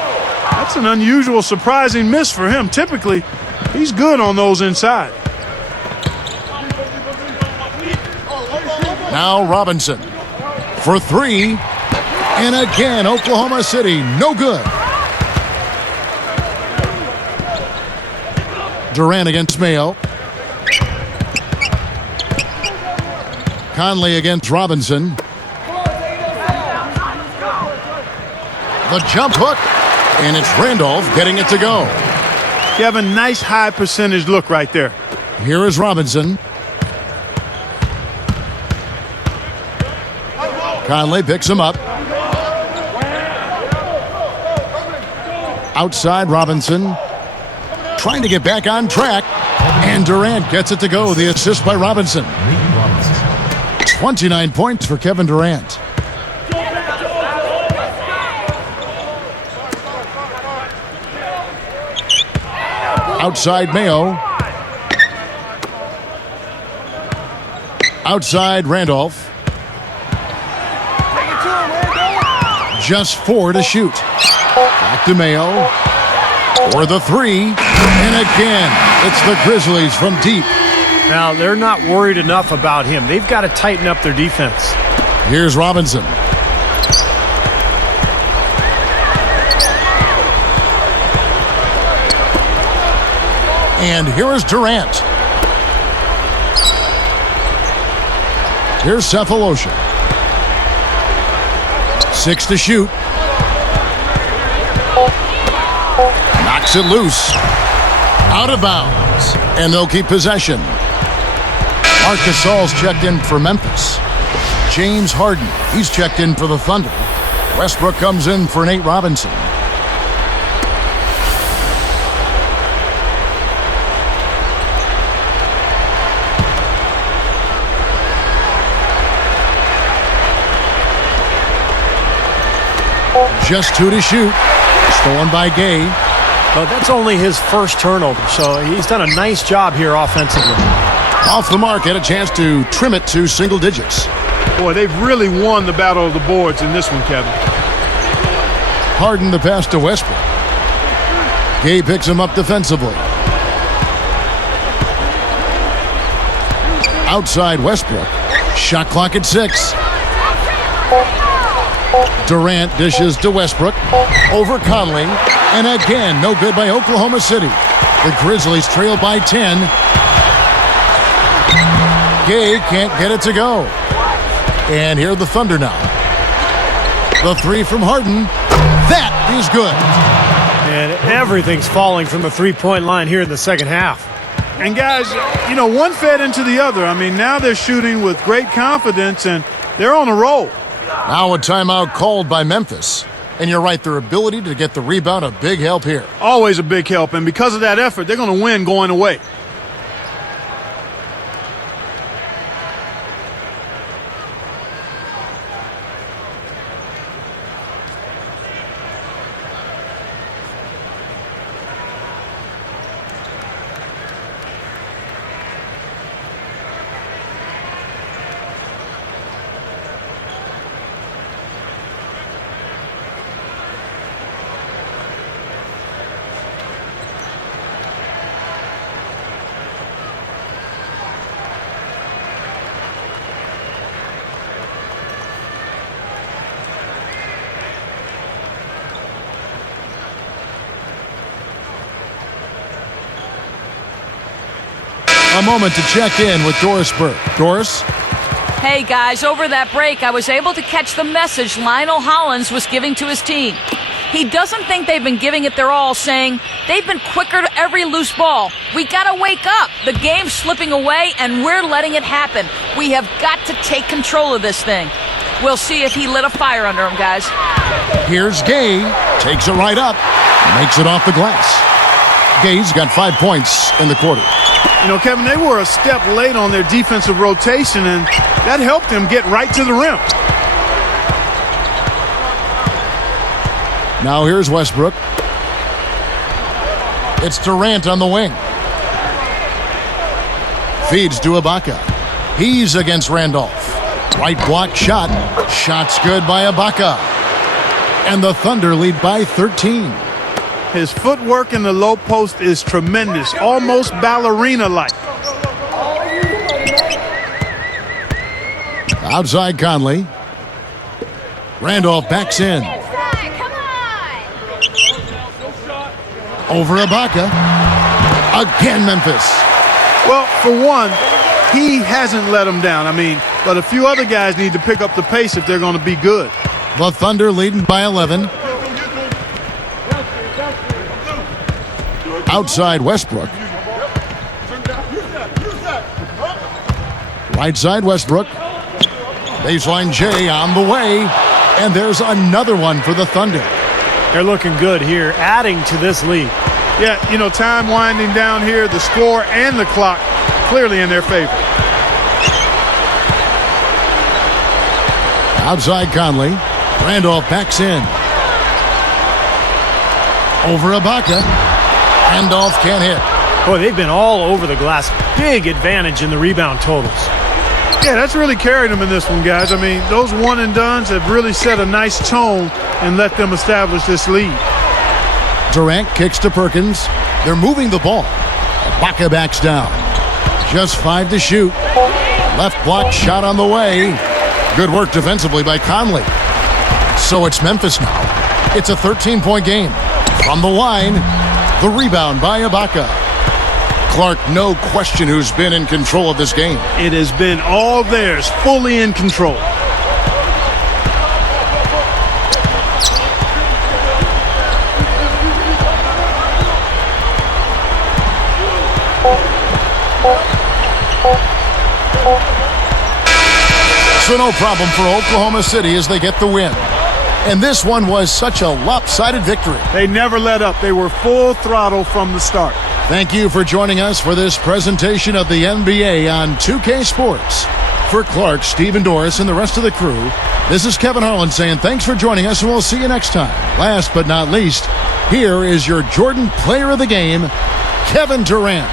That's an unusual, surprising miss for him. Typically, he's good on those inside. Now Robinson for 3. And again, Oklahoma City, no good. Durant against Mayo. Conley against Robinson. The jump hook. And it's Randolph getting it to go. Kevin, nice high percentage look right there. Here is Robinson. Conley picks him up. Outside, Robinson. Trying to get back on track. And Durant gets it to go. The assist by Robinson. 29 points for Kevin Durant. Outside Mayo. Outside Randolph. Just 4 to shoot. Back to Mayo. For the 3. And again, it's the Grizzlies from deep. Now, they're not worried enough about him. They've got to tighten up their defense. Here's Robinson. And here is Durant. Here's Cephalosha. 6 to shoot. Knocks it loose. Out of bounds. And they'll keep possession. Marc Gasol's checked in for Memphis. James Harden, he's checked in for the Thunder. Westbrook comes in for Nate Robinson. Just 2 to shoot. Stolen by Gay. But that's only his first turnover, so he's done a nice job here offensively. Off the mark, had a chance to trim it to single digits. Boy, they've really won the battle of the boards in this one, Kevin. Harden the pass to Westbrook. Gay picks him up defensively. Outside Westbrook. Shot clock at 6. Durant dishes to Westbrook. Over Conley. And again, no good by Oklahoma City. The Grizzlies trail by 10. Gay can't get it to go. And here are the Thunder now. The three from Harden. That is good. And everything's falling from the three-point line here in the second half. And guys, you know, one fed into the other. I mean, now they're shooting with great confidence, and they're on a roll. Now a timeout called by Memphis. And you're right, their ability to get the rebound, a big help here. Always a big help, and because of that effort, they're going to win going away. A moment to check in with Doris Burke. Doris? Hey, guys, over that break, I was able to catch the message Lionel Hollins was giving to his team. He doesn't think they've been giving it their all, saying they've been quicker to every loose ball. We gotta wake up. The game's slipping away, and we're letting it happen. We have got to take control of this thing. We'll see if he lit a fire under him, guys. Here's Gay. Takes it right up. Makes it off the glass. Gay's got 5 points in the quarter. You know, Kevin, they were a step late on their defensive rotation, and that helped them get right to the rim. Now here's Westbrook. It's Durant on the wing. Feeds to Ibaka. He's against Randolph. Right block shot. Shot's good by Ibaka. And the Thunder lead by 13. His footwork in the low post is tremendous, almost ballerina-like. Outside Conley. Randolph backs in. Over Ibaka. Again, Memphis. Well, for one, he hasn't let them down. I mean, but a few other guys need to pick up the pace if they're going to be good. The Thunder leading by 11. Outside Westbrook. Right side Westbrook. Baseline J on the way. And there's another one for the Thunder. They're looking good here, adding to this lead. Yeah, you know, time winding down here, the score and the clock clearly in their favor. Outside Conley. Randolph backs in. Over Ibaka. Randolph can't hit. Boy, they've been all over the glass. Big advantage in the rebound totals. Yeah, that's really carried them in this one, guys. I mean, those one-and-dones have really set a nice tone and let them establish this lead. Durant kicks to Perkins. They're moving the ball. Ibaka backs down. Just 5 to shoot. Left block shot on the way. Good work defensively by Conley. So it's Memphis now. It's a 13-point game. From the line, the rebound by Ibaka. Clark, no question who's been in control of this game. It has been all theirs, fully in control. So no problem for Oklahoma City as they get the win. And this one was such a lopsided victory. They never let up. They were full throttle from the start. Thank you for joining us for this presentation of the NBA on 2K Sports. For Clark, Steve, Doris, and the rest of the crew, this is Kevin Harlan saying thanks for joining us, and we'll see you next time. Last but not least, here is your Jordan Player of the Game, Kevin Durant.